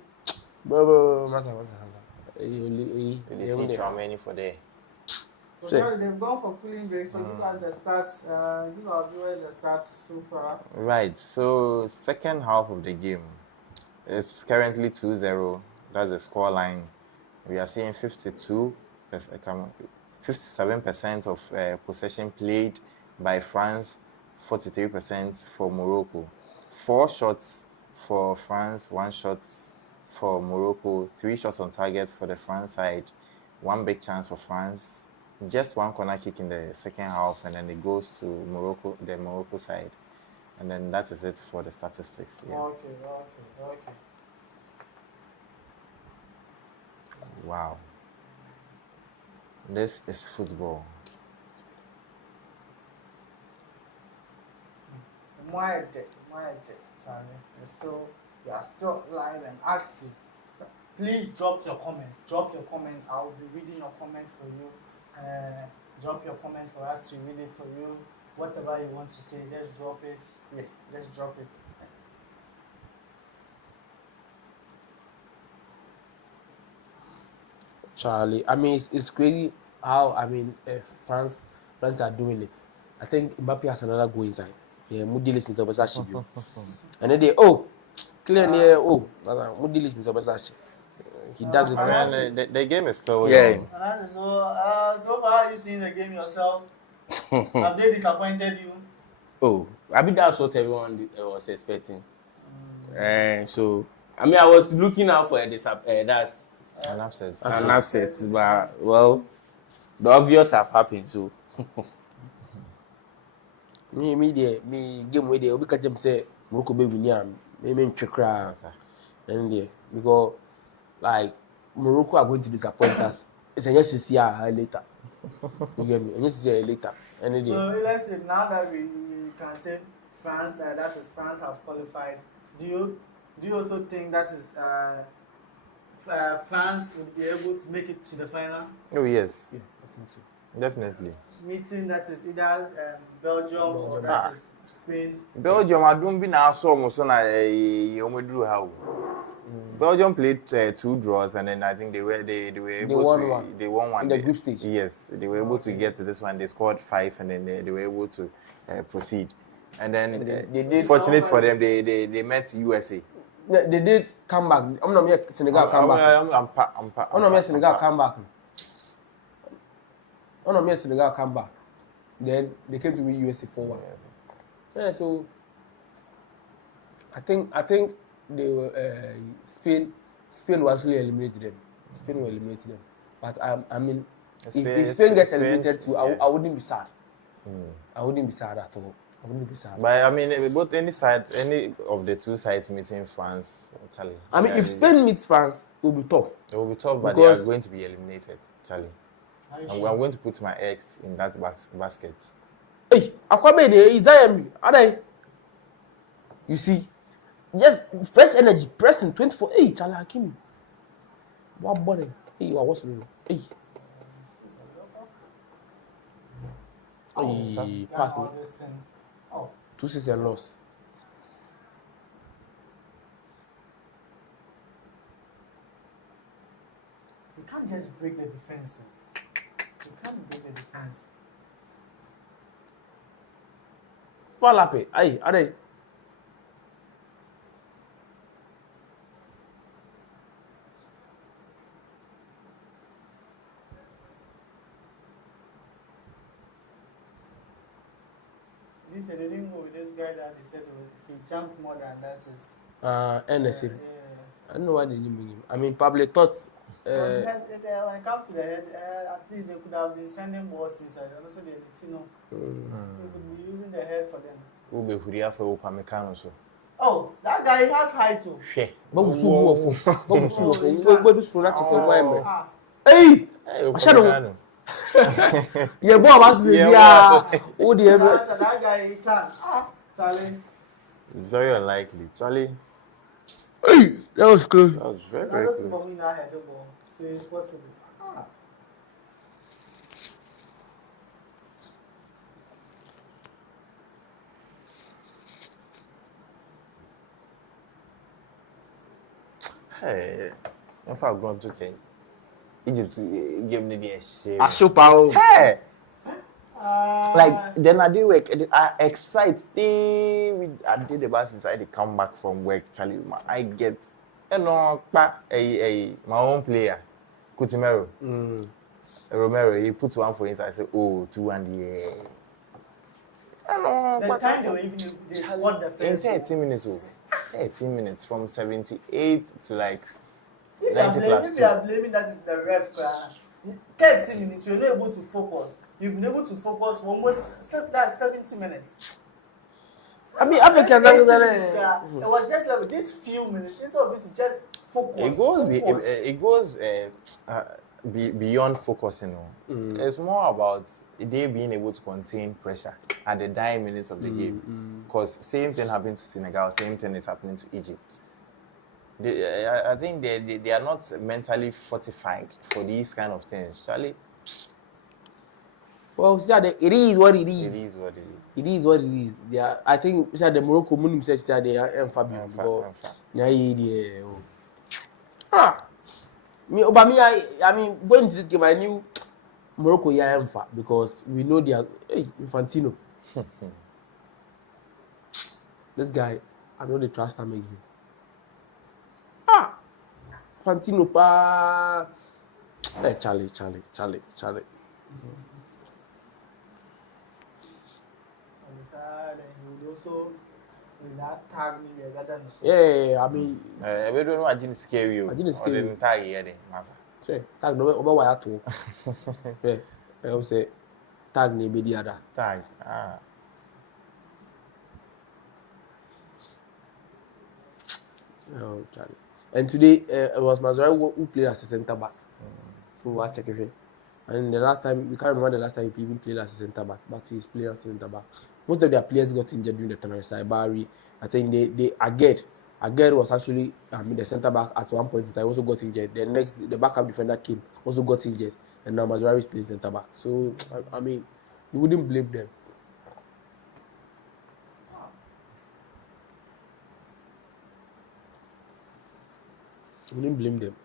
You see Traumani for there. So they've gone for cooling break. So give us the stats. Give our viewers the stats so far. Right. So second half of the game, it's currently 2-0. That's the score line. We are seeing 57% of possession played by France, 43% for Morocco. 4 shots for France, 1 shot for Morocco, 3 shots on targets for the France side, 1 big chance for France, just 1 corner kick in the second half, and then it goes to the Morocco side. And then that is it for the statistics. Yeah. Okay. Wow. This is football. You are still live and active. Please drop your comments. I will be reading your comments for you. Drop your comments for us to read it for you. Whatever you want to say, just drop it. Yeah, just drop it. Charlie, I mean, it's crazy how France are doing it. I think Mbappe has another goal inside. Yeah, Mudilis Mr. Basashi. And then clearly, Mudilis Mr. Basashi. He does it. I mean, the game is still young. So far, have you seen the game yourself? Have they disappointed you? I mean, that's what everyone was expecting. So I mean, I was looking out for that's An upset. an upset, but well, the obvious have happened too. Me game with the Obi them say Morocco be win me cry. Yes, sir. And there because like Morocco are going to disappoint us. It's a yes later. You get me? Yes later. And So there. let's say now that we can say France, that is France have qualified. Do you also think that is France would be able to make it to the final? Oh yes, Yeah, I think so. definitely. Meeting that is either Belgium or that is Spain. Belgium, I don't be now so much on a drew how. Belgium played 2 draws and then I think they were able won to one. they won one In the group stage. Yes, they were able to get to this one. They scored 5 and then they were able to proceed. And then they did. Fortunate for them, they met USA. They did come back. I'm not here Senegal come back. I'm not here Senegal come back. I'm not here Senegal come back. Then they came to win USA 4-1. Yeah, so I think they were Spain will actually eliminate them. Spain will eliminate them. But I mean, if Spain gets eliminated too, I wouldn't be sad. I wouldn't be sad at all. I wouldn't be sad. But I mean, both any of the 2 sides meeting France, Charlie. I mean, if Spain meets France, it will be tough. It will be tough, but they are going to be eliminated, Charlie. I'm going to put my eggs in that basket. Hey, Akwabe, is that you see, just fresh energy, pressing 24. Hey, Charlie Hakimi. What body? Hey, you are what's wrong? Hey. Hey, pass me. 2-6 loss. You can't just break the defense. You can't break the defense. Falape. Hey, are they? They didn't go with this guy that they said he jumped more than that is. NSA. Yeah. I don't know why they didn't bring him. I mean, probably thought. When it comes to the head, at least they could have been sending balls inside. And also, they could be using the head for them. Who be Huria for Upamecano so? Oh, that guy has height too. But we Hey! I should yeah, boy, I was oh, dear. That guy he can. Charlie. Very unlikely. Charlie. Hey! That was close. That was very close. So it's possible. Hey, in fact, I'm going to tell you. Egypt gave me the shame. Hey! Like, then I did work. I excite. I did the bus inside. They come back from work. Charlie, I get, my own player, Coutinho. Romero, he puts 1 for inside. I say, oh, 2-1, yeah. The time they were even they scored the first. In 13 minutes, 13 minutes from 78 to like. If you are blaming that is the ref, 30 minutes, you're not able to focus. You've been able to focus for almost that 70 minutes. I mean, Africans it was just like this few minutes, instead of it to just focus. It goes beyond focusing. It's more about they being able to contain pressure at the dying minutes of the game. Because same thing happened to Senegal, same thing is happening to Egypt. I think they are not mentally fortified for these kind of things, Charlie. Well, it is what it is. It is what it is. It is what it is. They are, I think the Morocco Munim says that they are Fabio. I mean, going to this game, I knew Morocco Emfa because we know they are Infantino. This guy, I know they trust him again. Infantino pa. Hey, Charlie. And he would also That tag me there, that done. Yeah, I mean, Everyone know I didn't scare you. I didn't scare you. Didn't tag you, massa. Sure. Tag no over wire to. Yeah, I will say tag ni be the other. Tag. Oh, Charlie. And today it was Mazari who played as a centre back. So I check it. And the last time, we can't remember the last time he even played as a centre back, but he's played as a centre back. Most of their players got injured during the tournament. Saibari, I think they Aged was actually the centre back at one point in time, also got injured. The backup defender came, also got injured, and now Mazari is playing centre back. So I mean, you wouldn't blame them. You wouldn't blame them.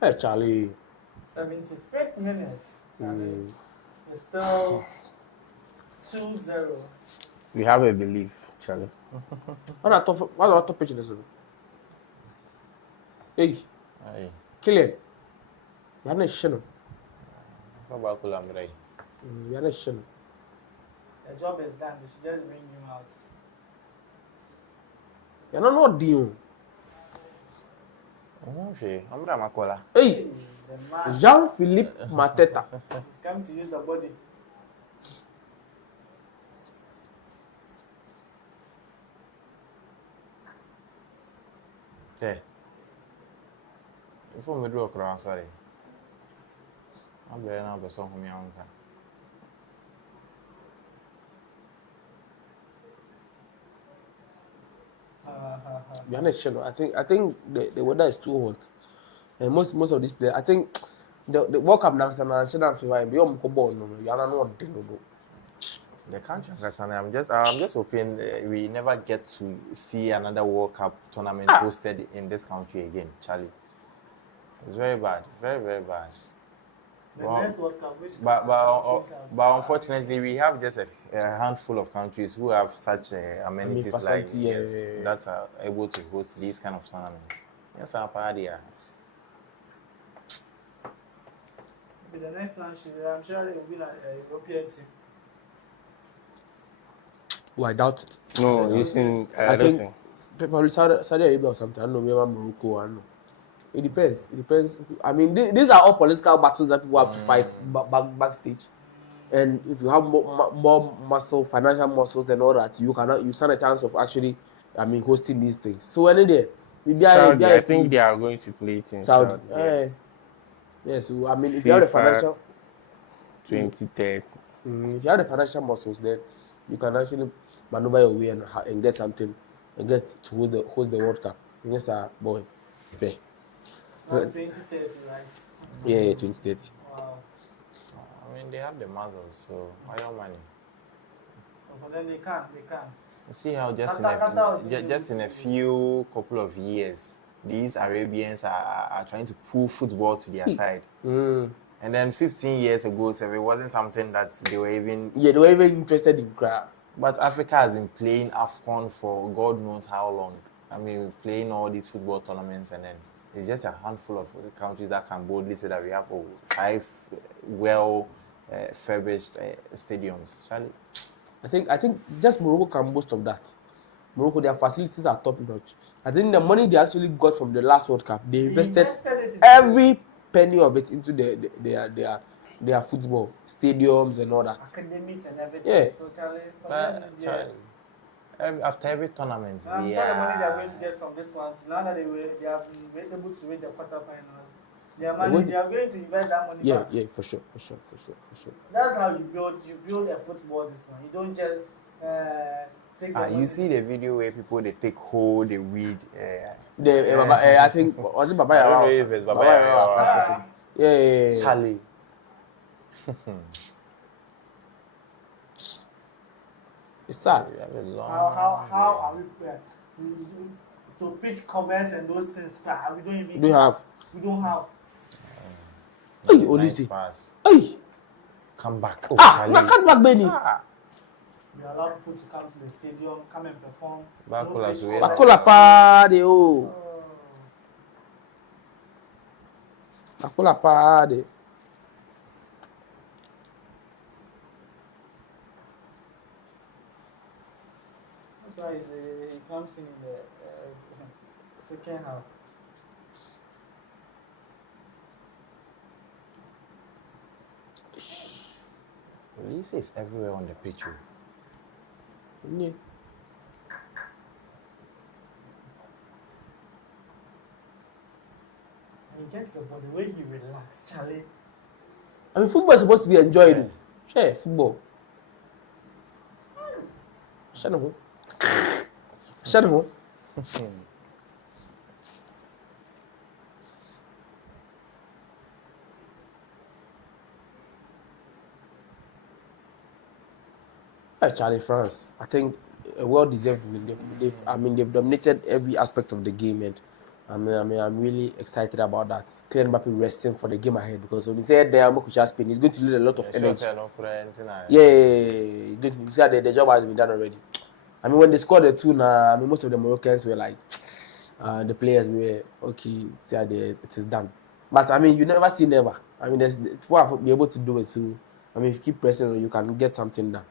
Hey, Charlie. 75th minute. Charlie. It's still 2-0. We have a belief, Charlie. What are top pitch in this one? Hey, Aye. Killian. You are not sure. How about Kulamrai? You are not sure. The job is done. They should just bring him out. You are not deal. I'm Ramakola. Hey, The man Jean-Philippe Mateta. is coming to use the body. There. Before we do a cross, sorry. I'm very now the song from your uncle. You are not sure. I think the weather is too hot, and most of these players. I think the World Cup national fever. Beyond football, no, you are not deal. The country, I'm just hoping we never get to see another World Cup tournament hosted in this country again, Charlie. It's very bad, very, very bad. The next World Cup, which but unfortunately, we have just a handful of countries who have such amenities like that are able to host these kind of tournaments. Yes, I'm proud here. the next one, I'm sure it will be like a European team. Oh, I doubt it. No, you see, I think probably Saudi Arabia or something. I don't know, maybe Morocco. I don't know. It depends. It depends. I mean, these are all political battles that people have to fight backstage. And if you have more muscle, financial muscles, and all that, you stand a chance of actually, hosting these things. So any day, Saudi, I think they are going to play it in Saudi. Yeah. So if you have the financial 2030. If you have the financial muscles, then you can actually maneuver your way and get something and get to host the World Cup. Yes, boy. Fair. That's 2030, right? Yeah, 2030. Wow. I mean, they have the muscles, so why your money? But then they can. See how just in a few couple of years, these Arabians are trying to pull football to their side. And then 15 years ago, so it wasn't something that they were even... Yeah, they were even interested in crap. But Africa has been playing AFCON for God knows how long. I mean, playing all these football tournaments, and then it's just a handful of countries that can boldly say that we have 5 well-furbished stadiums. Charlie? I think just Morocco can boast of that. Morocco, their facilities are top notch. I think the money they actually got from the last World Cup, they invested every penny of it into their football stadiums and all that. Academies and everything. Yeah. So Charlie, after every tournament, I'm sure the money they are going to get from this one, now that they have been able to win the quarterfinals, they are going to invest that money back. Yeah, for sure. That's how you build a football. This one, you don't just take. You see the video where people they take hold, they weed. I think was it Baba Yara? It's Baba Yara. Yeah. Charlie. It's sad. How are we to pitch covers and those things? We don't have. Hey, Olisi. Hey. Come back. Charlie. Come back, Benny. We allow people to come to the stadium, come and perform. Bakola party, Bakola party. comes in the second half. Lisa is everywhere on the pitch. Yeah. And he gets the ball, the way he relax, Charlie. I mean, football is supposed to be enjoyed. Yeah, football. Shut up. Shut up. Charlie, France. I think a well-deserved win. They've dominated every aspect of the game, and I'm really excited about that. Kylian Mbappe resting for the game ahead because when he said there, Spain, he's going to lose a lot of energy. He's going to see that the job has been done already. I mean, when they scored the 2 now, I mean, most of the Moroccans were like, the players were okay. It is done. But I mean, you never say never. I mean, people have been able to do it too. I mean, if you keep pressing, you can get something done.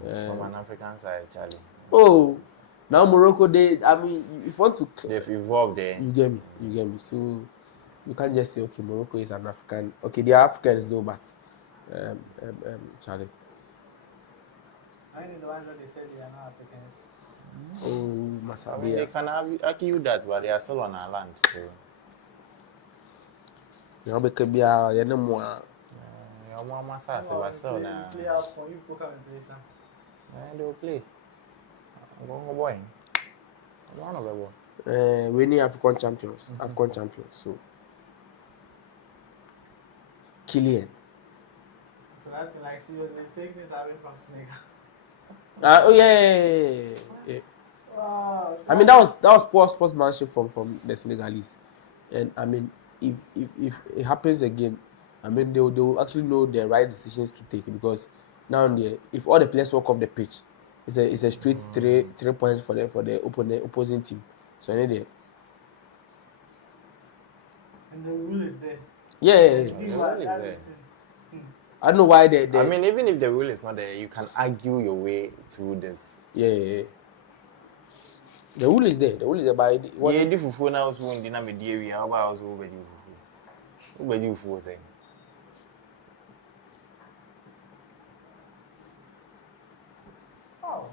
From an African side, Charlie. Oh, now Morocco, if you want to... They've evolved there. You get me. So, you can't just say, okay, Morocco is an African. Okay, they are Africans though, but, Charlie. I know the ones that they said they are not Africans. Oh, Masabia. I mean, they can argue that, but they are still on our land, so... You know, Your mama says, so now. Play out for you, poker and play some. They will play. I'm going to go boy. One of them. Winning African champions. So, Kylian. So that's like seriously taking it away from Senegal. Yeah. Wow. I mean, that was poor sportsmanship from the Senegalese, and I mean, if it happens again, I mean, they will actually know the right decisions to take because now if all the players walk off the pitch, it's a straight 3 points for the opposing team. So I need And the rule is there. Yeah. The rule is there. I don't know why they. I mean, even if the rule is not there, you can argue your way through this. Yeah. The rule is there. By yeah, the fufu now so in the media how about also be fufu. Who be fufu say? Oh.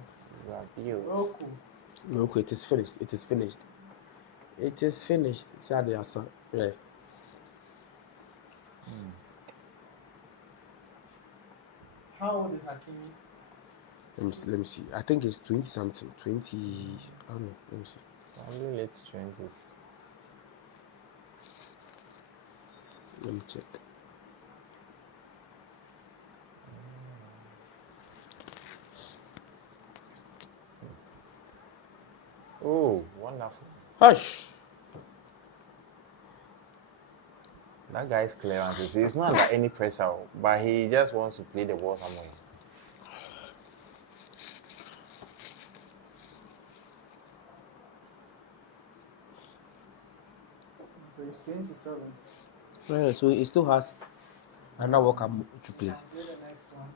Morocco, it is finished. Sadia son. Yeah. How old is Hakimi? Let me see. I think it's 20 something. 20. I don't know. Let me see. Only late 20s. Let me check. Oh, wonderful. Hush. That guy's clearance. He's not under any pressure, but he just wants to play the ball somewhere. So he's 27. Yeah, so he still has another World Cup to play. Play the next one.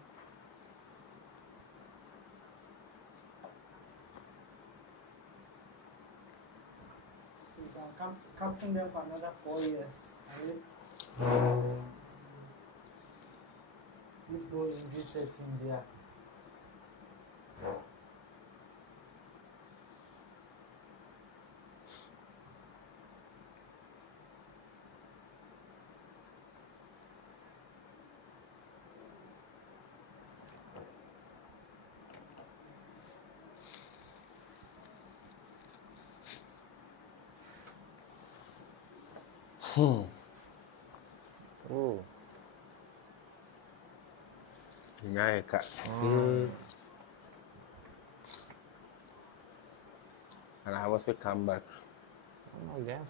You can captain them for another 4 years. If no injury sets in there. Oh. America. And I also come back. No, again,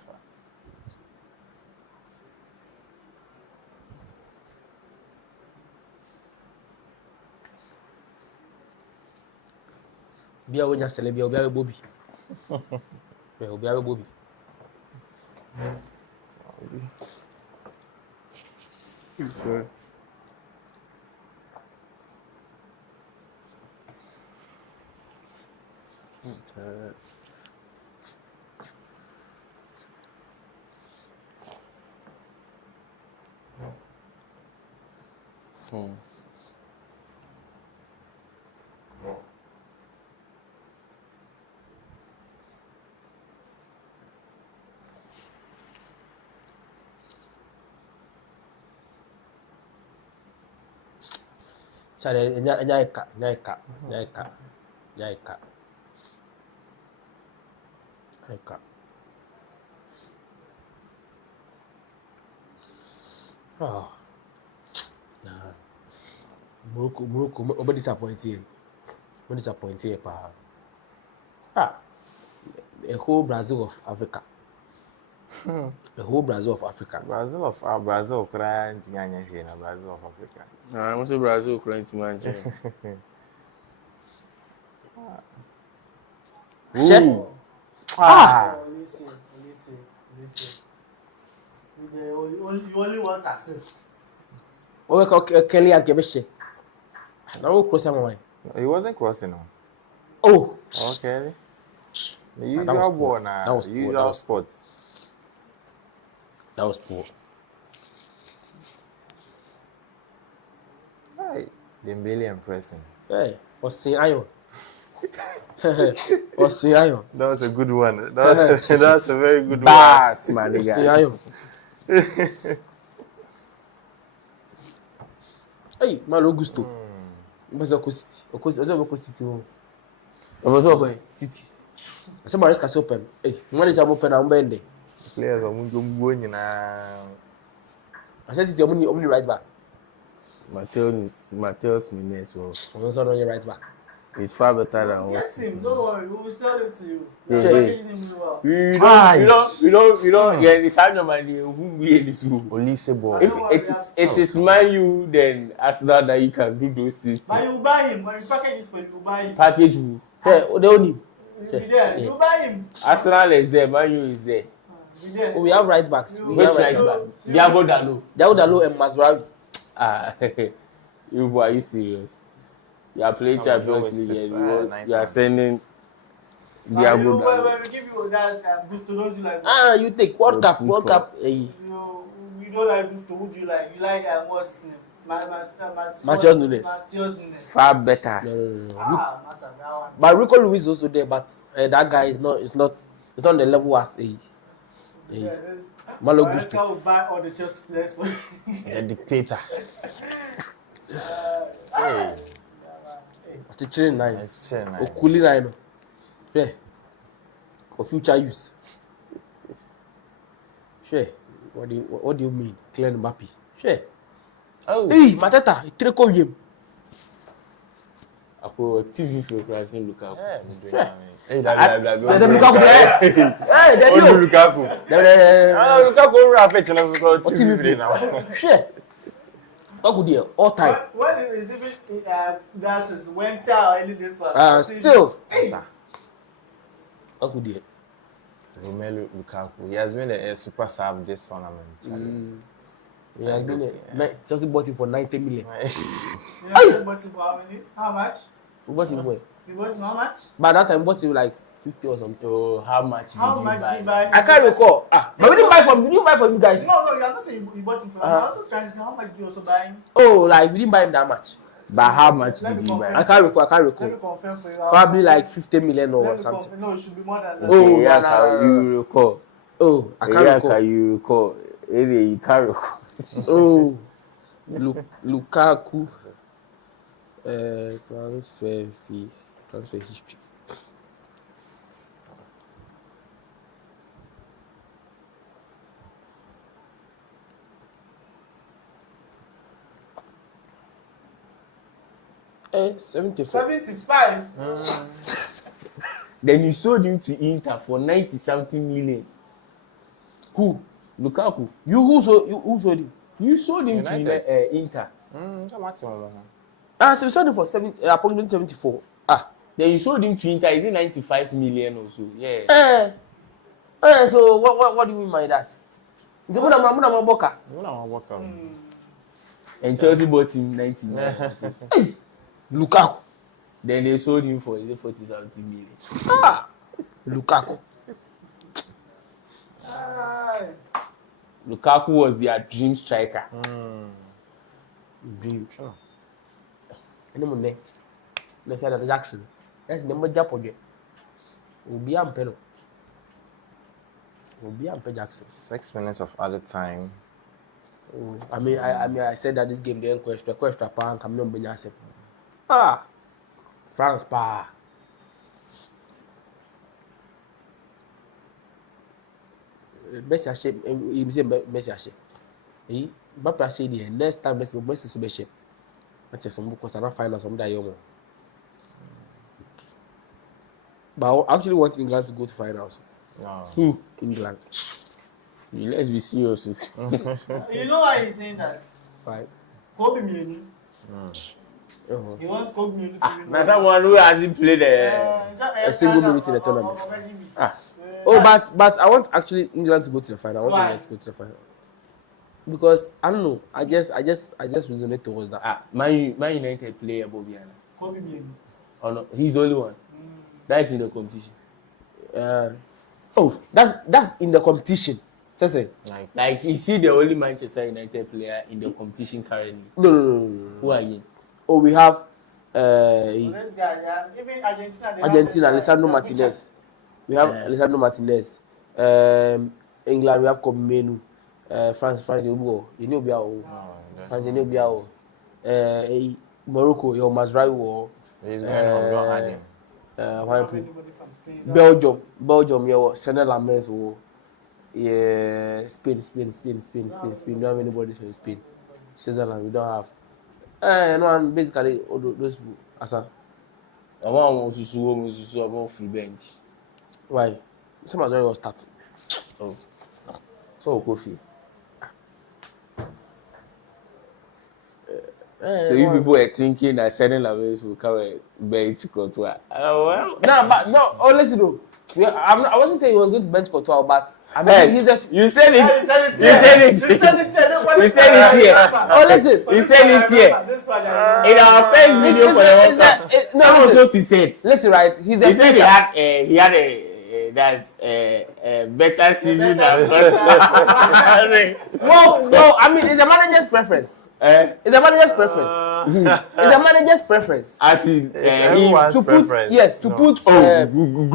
Bia when you celebrate, Bia Bobby. Bia Bobby. Okay. Sorry, nyaika. Oh, nah. Morocco, over disappointed. Pa. The whole Brazil of Africa. The whole Brazil of Africa. Brazil, crying to Brazil of Africa. I'm also Brazil crying to Manchester. Listen. You only want assist. Kelly and Kebeshe. Now cross him away. He wasn't crossing on. Oh. Okay. The usual ball now. Usual sports. That was poor. Hey, Dembele impressing. Hey, Osin Ayon. That was a good one. That was a very good Bass, man. Osin Ayon. Hey, Malo Gusto. Mas Oko City. City. Somebody can open. Hey, when is open and bend? Players are going now. I said City only right back. Mateus Nunes was. Also on your right back. He's far better than Get him, don't worry, we will sell it to you. You know, yeah, the sign of money who we in this room. Olisebo. If it is Man U, then Arsenal that you can do those things. But you buy him, when you package it for you, buy him. Package who? Hey, they only. Be there, you buy him. Arsenal is there, Man U is there. Be there. Oh, we have right backs. Which right back? Diago Dalo and Mazraoui. You are you serious? You are playing Champions League and you are sending Diago Dalo. When we give you that boost to those you like. You take World Cup. You don't like boost to who do you like? You like what's his name? Mateus Nunes. Far better. No. But Rico Lewis is also there, but that guy is not on the level as a Malo Gusto. Will buy all the Chelsea players for The dictator. It's chilling nine. It's chill now. Okuli nine. Yeah. For future use. Sure. What do you mean? Kylian Mbappe. Sure. Oh. Hey, Matata, Treko him. Ako TV for Brazil Lukaku. Hey, Lukaku. Hey, Lukaku. Lukaku rapid na so TV now. Sure. Lukaku there all time. When is even that is winter or any this one? Still. Lukaku there. Romelu Lukaku. He has been a super sub this tournament. He has been Chelsea bought him for 90 million. You bought him for how many? How much? We bought him where? You bought him how much? By that time, we bought him like 50 or something. So how much did you buy? I can't recall. But we didn't buy from you guys. No, you're not saying you bought him for. I'm also trying to say how much did you also buy him? Oh, like we didn't buy him that much. But how much Let did me you buy? I can't recall. Let me confirm for you. Probably like 50 million or Let me something. confirm. No, it should be more than that. Oh, Okay, yeah, no. you recall. Oh, I can't Yeah, recall. can you recall? You can't recall. Oh, Lukaku. Transfer fee. Transfer history. Eh, 74. 75. Then you sold him to Inter for 90-something million. Who? Lukaku. Who sold him? You sold him United. to Inter. So we sold him for approximately 74. Then you sold him to Inter. Is it 95 million or so? Yeah. So what do you mean by that? Is it Muna Boka? And Chelsea bought him 90 million. or so. Lukaku. Then they sold him for 40-something million. Lukaku. Lukaku was their dream striker. Dream. Sure. Any money. Let's say that Jackson. That's number Japan. Will be Ampero. Will be Amper Jackson. 6 minutes of added time. I said that this game the question pan come on Benya. Ah, France pa. Messi ashe, you say Messi ashe. Mbappe ashe the next time Messi so be shape. Manchester because I don't find out some that young. But I actually want England to go to finals. No. Who? England. Let's be serious. You know why he's saying that? Why? Kobe Munu. He wants Kobe Munu to win. That's someone who hasn't played a single minute in the tournament. Oh, but I want actually England to go to the final. I want England to go to the final. Because I don't know. I just resonate towards that. Man United play above Biana. Kobe Munu. Oh no, he's the only one. That is in the competition. That's in the competition. Like is he the only Manchester United player in the competition currently? No. Who are you? Oh, we have This guy, even Argentina, Alessandro Martinez. We have Alessandro Martinez. England, we have Kobe Menu. France, you know Biao. France, you know Biao. Morocco, you must drive war. Belgium, you Senel Lamens war. Yeah, Spain. We don't have anybody from Spain. Switzerland, we don't have. No, and basically all those people. Asa. I want to about free bench. Why? Some of them will start. Oh. So coffee. So you people are thinking that Senel Lamens will come and bench Courtois. Well. No, listen though. I wasn't saying he was going to bench Courtois, but I mean, you said it. You said it here. Oh, listen. You said it here. In our first video for the World Cup. No, that's what he said. Listen, right? He said he had a better season than No, I mean, it's a manager's preference. It's a manager's preference. It's a manager's preference. As in, everyone's preference. Go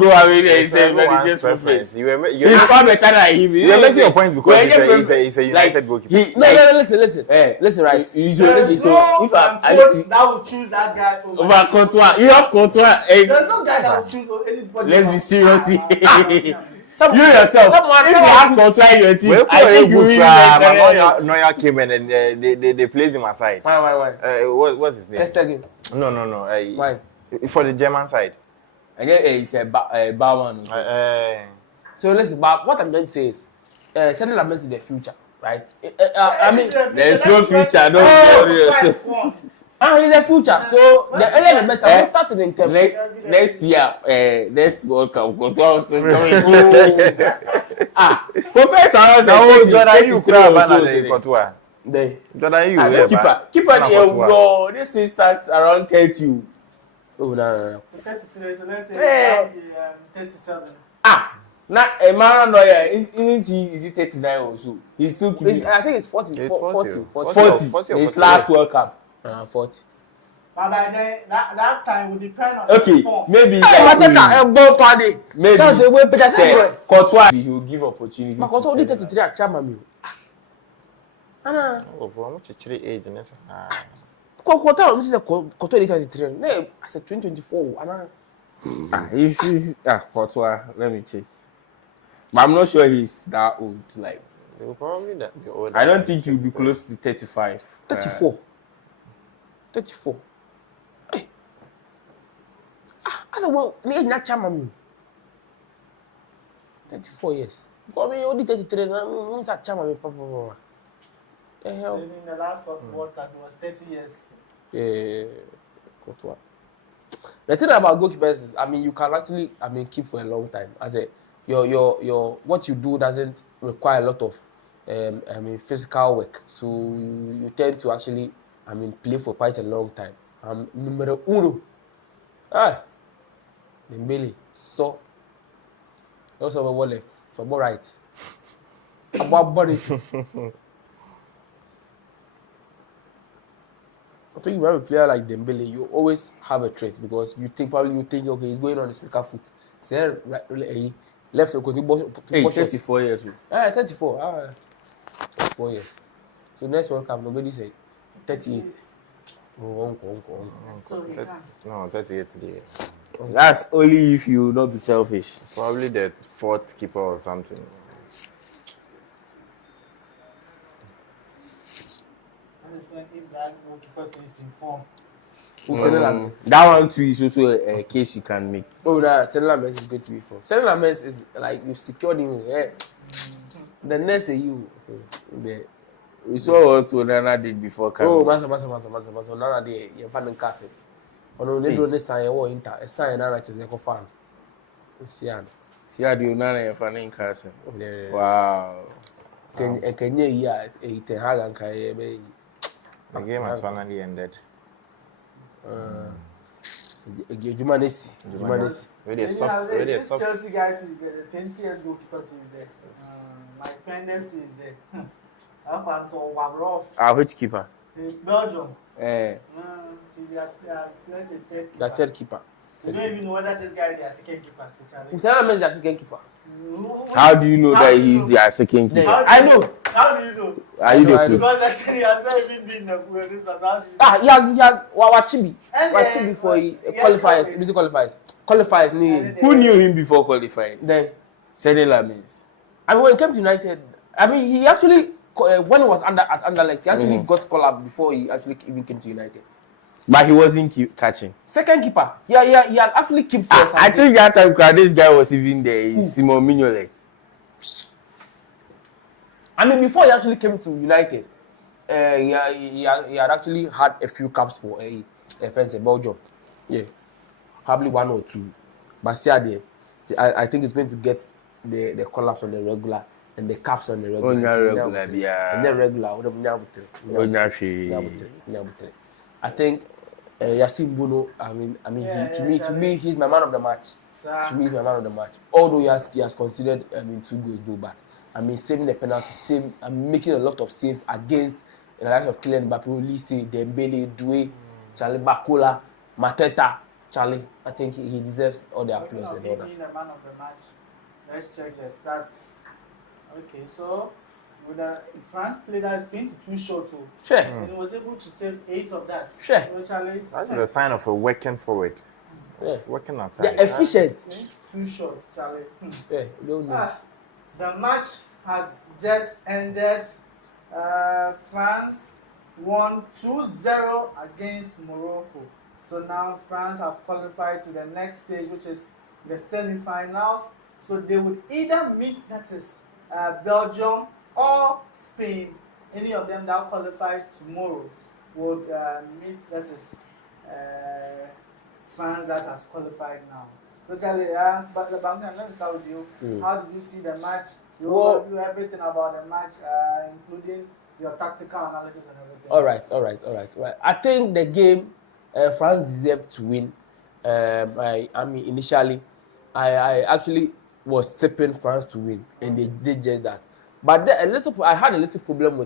away there. It's a manager's preference. He's far better than him. You're making your point because he's a United goalkeeper. No, listen. Listen, right? There's no coach that will choose that guy over Courtois. You have Courtois. There's no guy that will choose anybody. Let's be serious. You yourself, if you have Courtois in your team, I think you will. Neuer came in and they placed him aside. Why? What's his name? Testegen. No. Why? For the German side. And yeah, it's a barman. So listen, but what I'm going to say is, Senel Lamens is the future, right? I mean, there's no future. Don't worry yourself. He's the future. So the earlier the better. We'll start in term. Next year, next World Cup, Courtois is going. Courtois is around. No, Jordan, you crab and Courtois. Jordan, you keeper. Go. This season starts around 30. Oh no. 33. So let's say 37. Now, Emmanuel Neuer, isn't he? Is he 39 or so? He's still keeping. I think it's 40. 40. His last World Cup. 40. But by then, that time will depend on okay, form. maybe ball party. Maybe that's the way Peter said. Courtois, he will give opportunity. But Courtois only 33 at Champions. Anna. Oh, how much age? Courtois is a Courtois 33. No, I said 2024. Anna. He's Courtois. Let me check. But I'm not sure he's that old. Like, he will probably be older. I don't think he'll be close to 35. 34. 34. Hey. I said, well, he's not Champions. 34 years. Because I mean, only 33. I'm not Champions. The hell? In the last World Cup, it was 30 years. Yeah, Courtois. The thing about goalkeepers is, I mean, you can actually, keep for a long time. As a your what you do doesn't require a lot of, physical work. So you tend to actually, play for quite a long time. Numero uno. Dembele. So. Also, one left. For one right. About body. I think you have a player like Dembele, you always have a threat because you think okay he's going on his weaker foot. Say left Hey, 34 years old. 34. 4 years. So next World Cup nobody say 38. Oh, So he can't. No, 38 today. That's only if you not be selfish. Probably the fourth keeper or something. And it's like if that goalkeeper is in form. That one too is also a case you can make. Oh, that Senela Menz is going to be from. Senela Menz is like you've secured him. Yeah. The next you. We saw what Onana did before coming. Oh, Masa. Onana did. You're fan castle. Ono ne do ne sign wo Inter. A sign na is a fan. Sian. See how the Onana and fan in castle. Yeah. Wow. Kenya ya Ten Hag and Kai be. The game has finally ended. Jumanesi. Really a soft. Chelsea guy too is there. The 20 years goalkeeper too is there. Mike Penders too is there. That one so rough. Which keeper? Belgium. The third keeper. You don't even know whether this guy is their second keeper. Senela Menz is their second keeper. How do you know that he's their second keeper? I know. How do you know? Are you the I know. Because actually he has not even been in the pool. This was how do you know? He has Wachibi. And Wachibi for qualifiers. Music qualifiers. Who knew him before qualifying? Then Senela Menz. I mean when he came to United, I mean he actually when he was at Anderlecht, he actually got called up before he actually even came to United. But he wasn't catching. Second keeper. He had actually kept first. I think that time this guy was even there. Simon Mignolet. I mean, before he actually came to United, he had actually had a few caps for a Belgium. Yeah, probably 1 or 2. But see, I think he's going to get the call-ups on the regular and the caps on the regular. And the regular. I think Yassine Bono. I mean, to me, he's my man of the match. To me, he's my man of the match. Although he has considered 2 goals though, but I mean, saving the penalty, making a lot of saves against the likes of Kylian Mbappe, Olise, Dembele, Doué, Charlie Bakola, Mateta, Charlie. I think he deserves all the applause and all that. Being the man of the match, let's check the stats. Okay, so France played that 22 shots too. Sure. And he was able to save 8 of that. Sure. So Charlie, That's a sign of a working forward. Yeah. Working attack. They're efficient. 2 shots, Charlie. Yeah, you don't know. The match has just ended. France won 2-0 against Morocco. So now France have qualified to the next stage, which is the semi-finals. So they would either meet, that is Belgium or Spain. Any of them that qualifies tomorrow would meet, that is France that has qualified now. So Charlie, but let me start with you. How did you see the match? You do everything about the match, including your tactical analysis and everything. All right. I think the game France deserved to win. I mean, initially, I actually was tipping France to win, and they did just that. But I had a little problem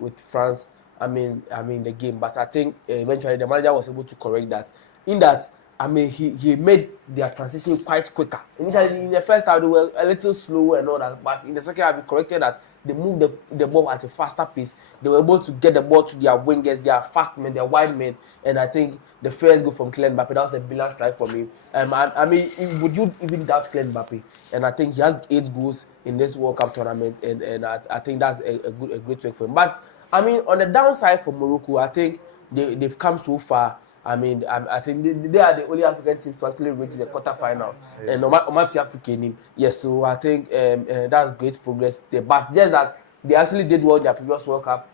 with France. I mean the game, but I think eventually the manager was able to correct that. In that, I mean, he made their transition quite quicker. Initially, in the first half, they were a little slow and all that, but in the second half, he corrected that. They moved the ball at a faster pace. They were able to get the ball to their wingers, their fast men, their wide men, and I think the first goal from Kylian Mbappe, that was a brilliant strike from him. I mean, would you even doubt Kylian Mbappe? And I think he has 8 goals in this World Cup tournament, and I think that's a great work for him. But I mean, on the downside for Morocco, I think they've come so far. I mean, I think they are the only African team to actually reach the quarterfinals. And Omati African, yes. So I think that's great progress there. But just that they actually did well in their previous World Cup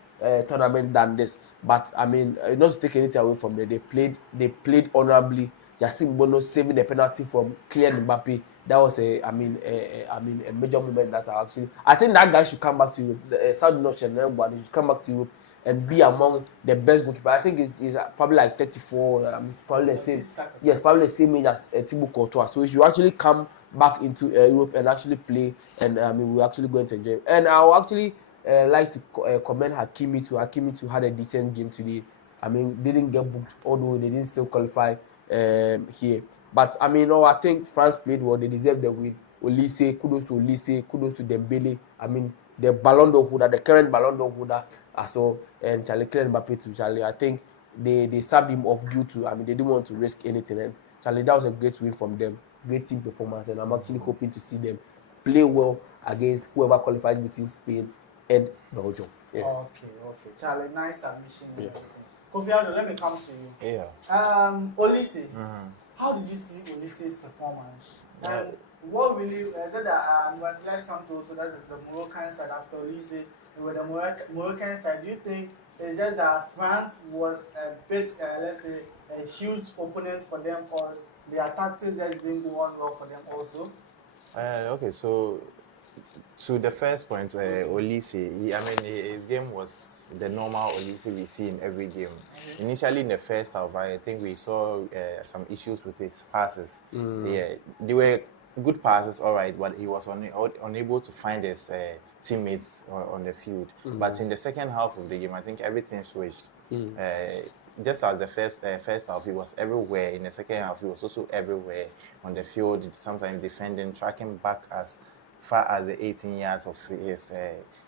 tournament than this. But I mean, not to take anything away from them, they played honorably. Yassine Bono saving the penalty from Kylian Mbappe. That was a major moment that I think that guy should come back to Europe. Saudi Nation, he should come back to Europe and be among the best goalkeepers. I think it is probably like 34. It's probably the same. Yes, probably the same age as Thibaut Courtois. So he should actually come back into Europe and actually play. And we're actually going to enjoy it. And I would actually like to commend Hakimi too. Hakimi too had a decent game today. I mean, didn't get booked, although they didn't still qualify here. But I mean, no, I think France played well. They deserved the win. Olise, kudos to Olise, kudos to Dembele. I mean, the Ballon d'Or holder, the current Ballon d'Or holder, as well, and Charlie Kylian Mbappe to Charlie. I think they subbed him off due to, I mean, they didn't want to risk anything. And Charlie, that was a great win from them. Great team performance, and I'm actually hoping to see them play well against whoever qualifies between Spain and Belgium. Yeah. Okay. Charlie, nice submission. Yeah. Kofi Ado, let me come to you. Yeah. Olise, how did you see Olise's performance? And what really, I said that, let's come to, so that is the Moroccan side after Olise. With the Moroccan side, do you think it's just that France was a bit, let's say, a huge opponent for them, or their tactics just didn't go on well for them also? Okay, so to the first point, Olise, his game was the normal Olise we see in every game. Initially in the first half, I think we saw some issues with his passes. They were good passes, all right, but he was unable to find his teammates on the field. But in the second half of the game, I think everything switched. Just as the first half, he was everywhere. In the second half, he was also everywhere on the field, sometimes defending, tracking back as far as the 18 yards of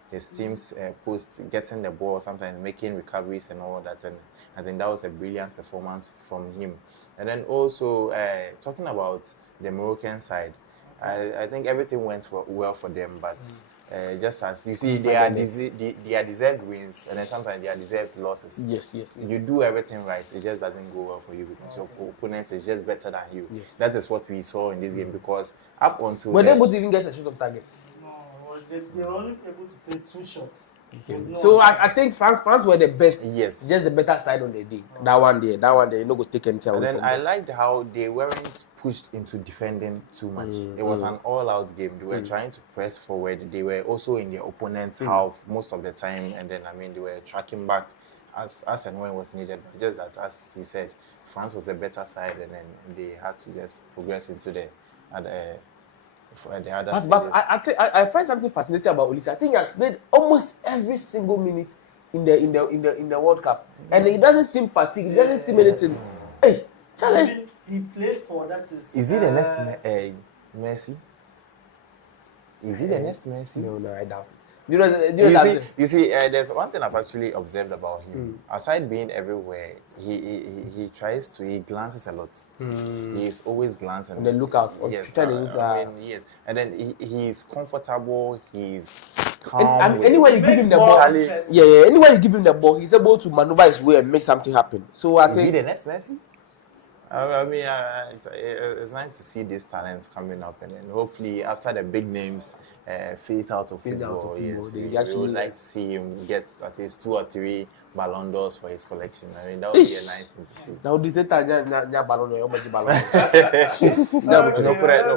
his team's post, getting the ball, sometimes making recoveries and all that. And I think that was a brilliant performance from him. And then also, talking about the Moroccan side, I think everything went well for them, but just as you see, they are deserved wins, and then sometimes they are deserved losses. Yes. You do everything right, it just doesn't go well for you because your opponent is just better than you. Yes. That is what we saw in this game, because up until were they able to even get a shot of target? No, they were only able to play 2 shots. So I think France were the best. Yes. Just the better side on the day. That one there, you know, go take anything away from them. And then I liked how they weren't pushed into defending too much. It was an all-out game. They were trying to press forward. They were also in their opponent's half most of the time, and then they were tracking back as and when was needed. But just that, as you said, France was a better side, and then they had to just progress into the other. But I find something fascinating about Olise. I think he has played almost every single minute in the World Cup, and he doesn't seem fatigued. He doesn't seem anything. Hey, Charlie. He played for that. Is he the next Messi? Is he the next Messi? No, I doubt it. You see, there's one thing I've actually observed about him. Aside being everywhere, he glances a lot. He is always glancing. On the lookout. Yes, yes. And then he's comfortable. He's calm. And anywhere you give him the ball, anywhere you give him the ball, he's able to maneuver his way and make something happen. So I think. Is he the next Messi? I mean, it's nice to see these talents coming up, and then hopefully after the big names phase out of football, we would like to see him get at least 2 or 3 Ballon d'Ors for his collection. I mean, that would be a nice thing to see. Now, this Ballon d'Or, no,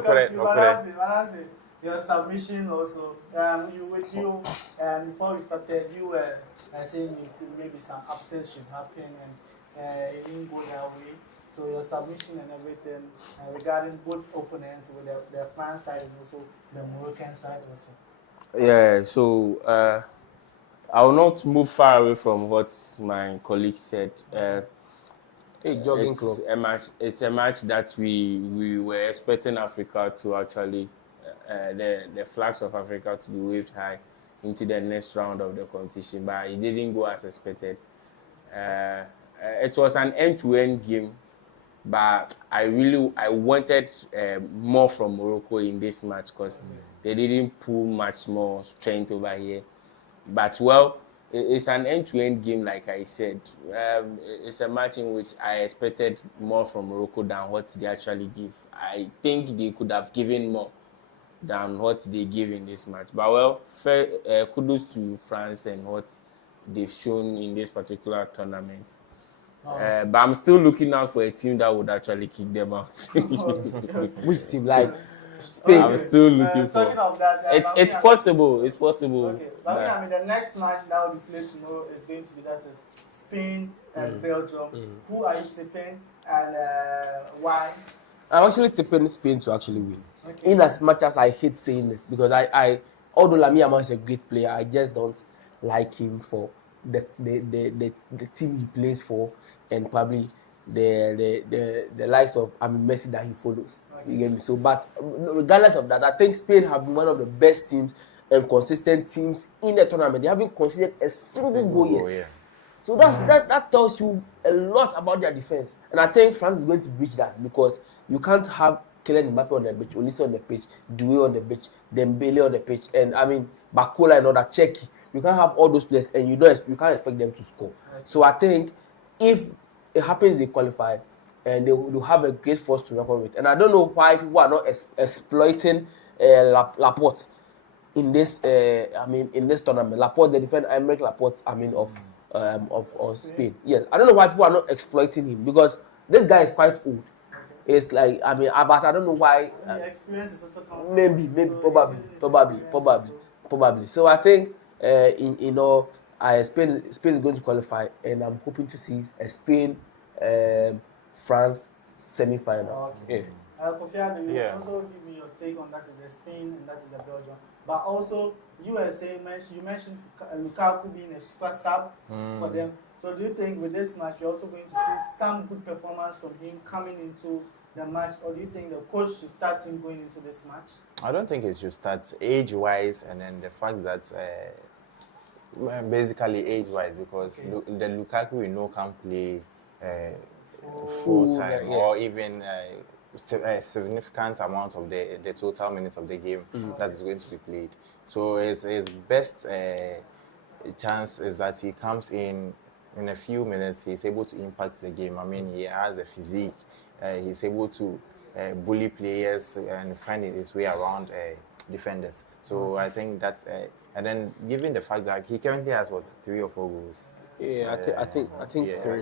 correct. Your submission also, before we started, you were saying maybe some upset should happen, and it didn't go that way. So your submission and everything regarding both opponents with the France side and also the Moroccan side also. Yeah, so I will not move far away from what my colleague said. Jogging club. It's a match that we were expecting Africa to actually, the flags of Africa to be waved high into the next round of the competition, but it didn't go as expected. It was an end-to-end game. But I wanted more from Morocco in this match because they didn't pull much more strength over here. But it's an end-to-end game, like I said. It's a match in which I expected more from Morocco than what they actually give. I think they could have given more than what they give in this match. But kudos to France and what they've shown in this particular tournament. But I'm still looking out for a team that would actually kick them out. Which team? Like Spain? I'm still looking for. Of that, it's possible. It's possible. Okay, but I mean, the next match that will be played tomorrow is going to be Spain and Belgium. Who are you tipping and why? I'm actually tipping Spain to actually win. Okay. In as much as I hate saying this, because although Lamine Yamal is a great player, I just don't like him for the team he plays for, and probably the likes of Messi that he follows. You get me? So, but regardless of that, I think Spain have been one of the best teams and consistent teams in the tournament. They haven't conceded a single goal yet. Yeah. So that tells you a lot about their defense. And I think France is going to breach that, because you can't have Kylian Mbappe on the pitch, Olise on the pitch, Doué on the pitch, Dembele on the pitch, and Bakola and other Czechia. You can't have all those players, and you can't expect them to score. So I think if it happens they qualify, and they'll have a great force to reckon with. And I don't know why people are not exploiting Laporte in this in this tournament. Laporte, the defender, Aymeric Laporte, of Spain. Yes, I don't know why people are not exploiting him, because this guy is quite old. It's like but I don't know why. Experience is also counting. Maybe, probably. So I think Spain is going to qualify, and I'm hoping to see a Spain France semi-final. Okay. Kofi, you also give me your take on that is the Spain and that is the Belgium. But also, USA, you mentioned Lukaku being a super sub for them. So do you think with this match you're also going to see some good performance from him coming into the match, or do you think the coach should start him going into this match? I don't think it should start age-wise, and then the fact that basically age-wise, because the Lukaku we know can play full time or even a significant amount of the total minutes of the game that is going to be played. So his best chance is that he comes in a few minutes, he's able to impact the game. I mean, he has the physique, he's able to bully players and find his way around defenders. So I think that's and then given the fact that he currently has 3 or 4 goals. Yeah, I think 3 or 4.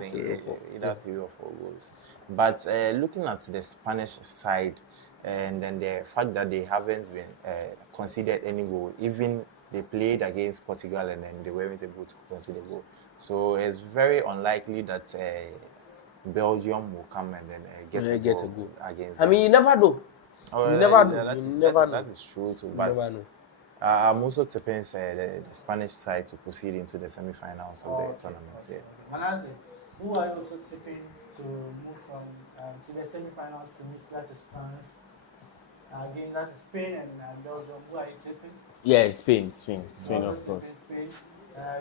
Either 3 or 4 goals. But looking at the Spanish side, and then the fact that they haven't been conceded any goal, even they played against Portugal and then they weren't able to concede a goal. So it's very unlikely that Belgium will come and then get a goal against them. You never know. You never know. That is true too. But I'm also tipping the Spanish side to proceed into the semi-finals of the tournament. Yeah. Manasseh, who are you also tipping to move from to the semi-finals to meet that is France? Again, that is Spain and Belgium. Who are you tipping? Yeah, Spain, of course. Spain.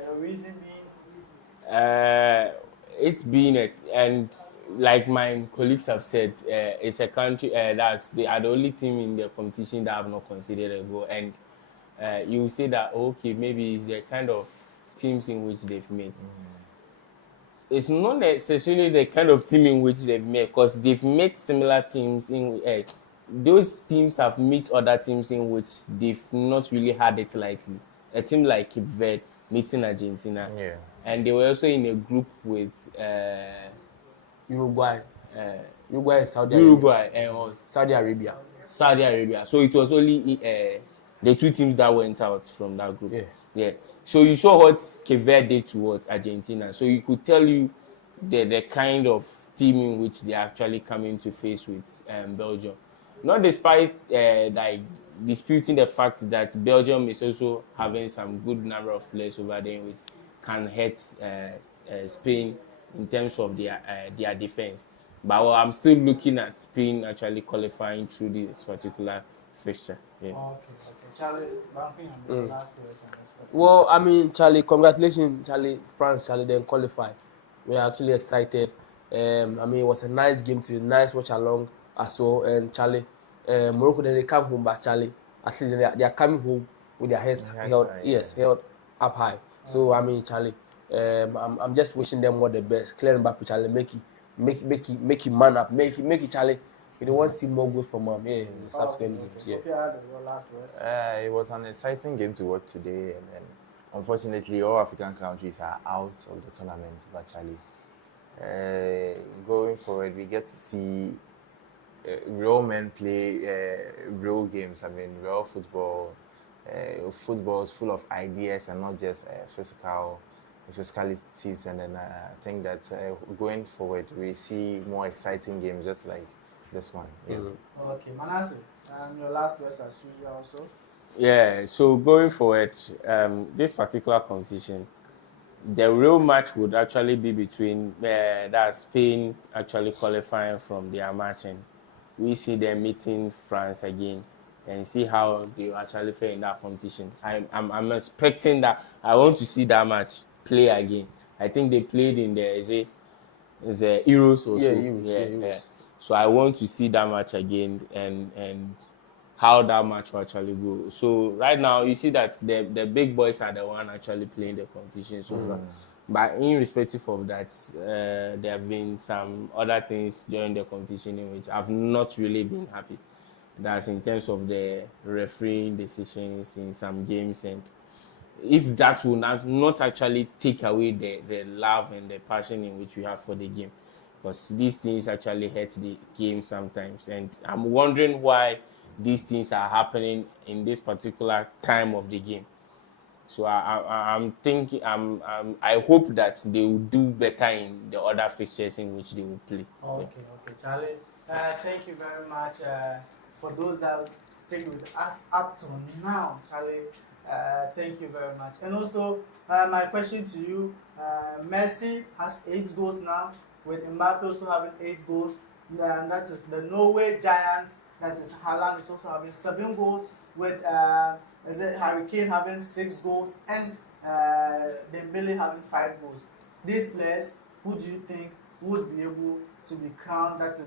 Your reason being? It's been and like my colleagues have said, it's a country they are the only team in the competition that have not considered a goal, and you say that okay, maybe it's the kind of teams in which they've met. It's not necessarily the kind of team in which they've met, because they've met similar teams in those teams have met other teams in which they've not really had it lightly. A team like Cape Verde meeting Argentina, and they were also in a group with Uruguay and Saudi Arabia. So it was only the 2 teams that went out from that group. Yeah. So you saw what Cape Verde did towards Argentina. So you could tell you the kind of team in which they are actually coming to face with Belgium. Not despite disputing the fact that Belgium is also having some good number of players over there which can hurt Spain in terms of their defense. But I'm still looking at Spain actually qualifying through this particular fixture. Yeah. Okay. Charlie, last question. Well, Charlie, congratulations, Charlie. France, then qualified. We are actually excited. It was a nice game to nice watch along as well. And Charlie, Morocco, then they come home, but Charlie, at least they are coming home with their heads held up high. So Charlie, I'm just wishing them all the best. Kylian Mbappe, Charlie, make him man up, make it Charlie. You don't want to see more goals from him in the subsequent games. It was an exciting game to watch today, and then unfortunately all African countries are out of the tournament. But Charlie, going forward, we get to see real men play real games. Real football. Football is full of ideas and not just physicalities. And then I think that going forward, we see more exciting games just like this one. Yeah. Okay, Manasseh, your last words as usual also. Yeah, so going forward, this particular competition, the real match would actually be between that Spain actually qualifying from their match, and we see them meeting France again and see how they actually fare in that competition. I'm expecting that. I want to see that match play again. I think they played in the Euros also. Euros. So I want to see that match again and how that match will actually go. So right now you see that the big boys are the one actually playing the competition so far. But irrespective of that, there have been some other things during the competition in which I've not really been happy. That's in terms of the refereeing decisions in some games, and if that will not actually take away the love and the passion in which we have for the game, because these things actually hurt the game sometimes, and I'm wondering why these things are happening in this particular time of the game. So I'm thinking, I hope that they will do better in the other fixtures in which they will play. Okay, Charlie. Thank you very much for those that stay with us up to now, Charlie. Thank you very much. And also, my question to you: Messi has 8 goals now, with Mbappe also having 8 goals. And that is the Norway Giants. That is Haaland is also having 7 goals, with Harry Kane having 6 goals, and Dembele having 5 goals. These players, who do you think would be able to be crowned? That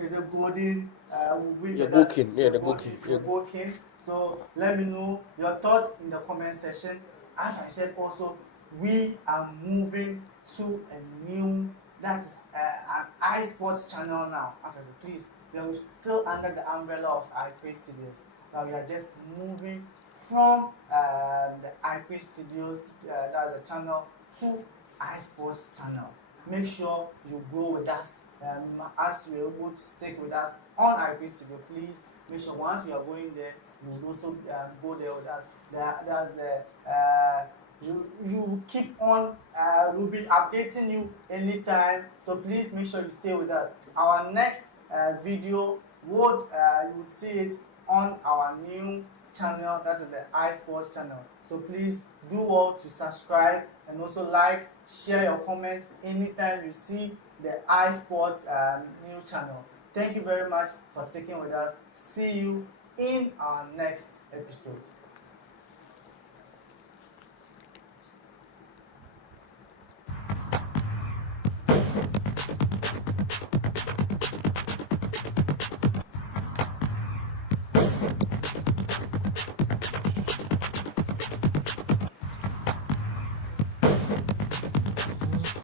is a golden the goal king. So let me know your thoughts in the comment section. As I said also, we are moving to a new, that's an iSports channel now. As I said, please, we are still under the umbrella of iChris Studios. Now we are just moving from the iChris Studios, that's the channel, to iSports channel. Make sure you go with us as we are able to stick with us on iChris Studio. Please make sure once we are going there, you will also go there with us. That's the you keep on. We'll be updating you anytime. So please make sure you stay with us. Our next video would you would see it on our new channel, that is the iSports channel. So please do well to subscribe and also like, share your comments anytime you see the iSports new channel. Thank you very much for sticking with us. See you in our next episode.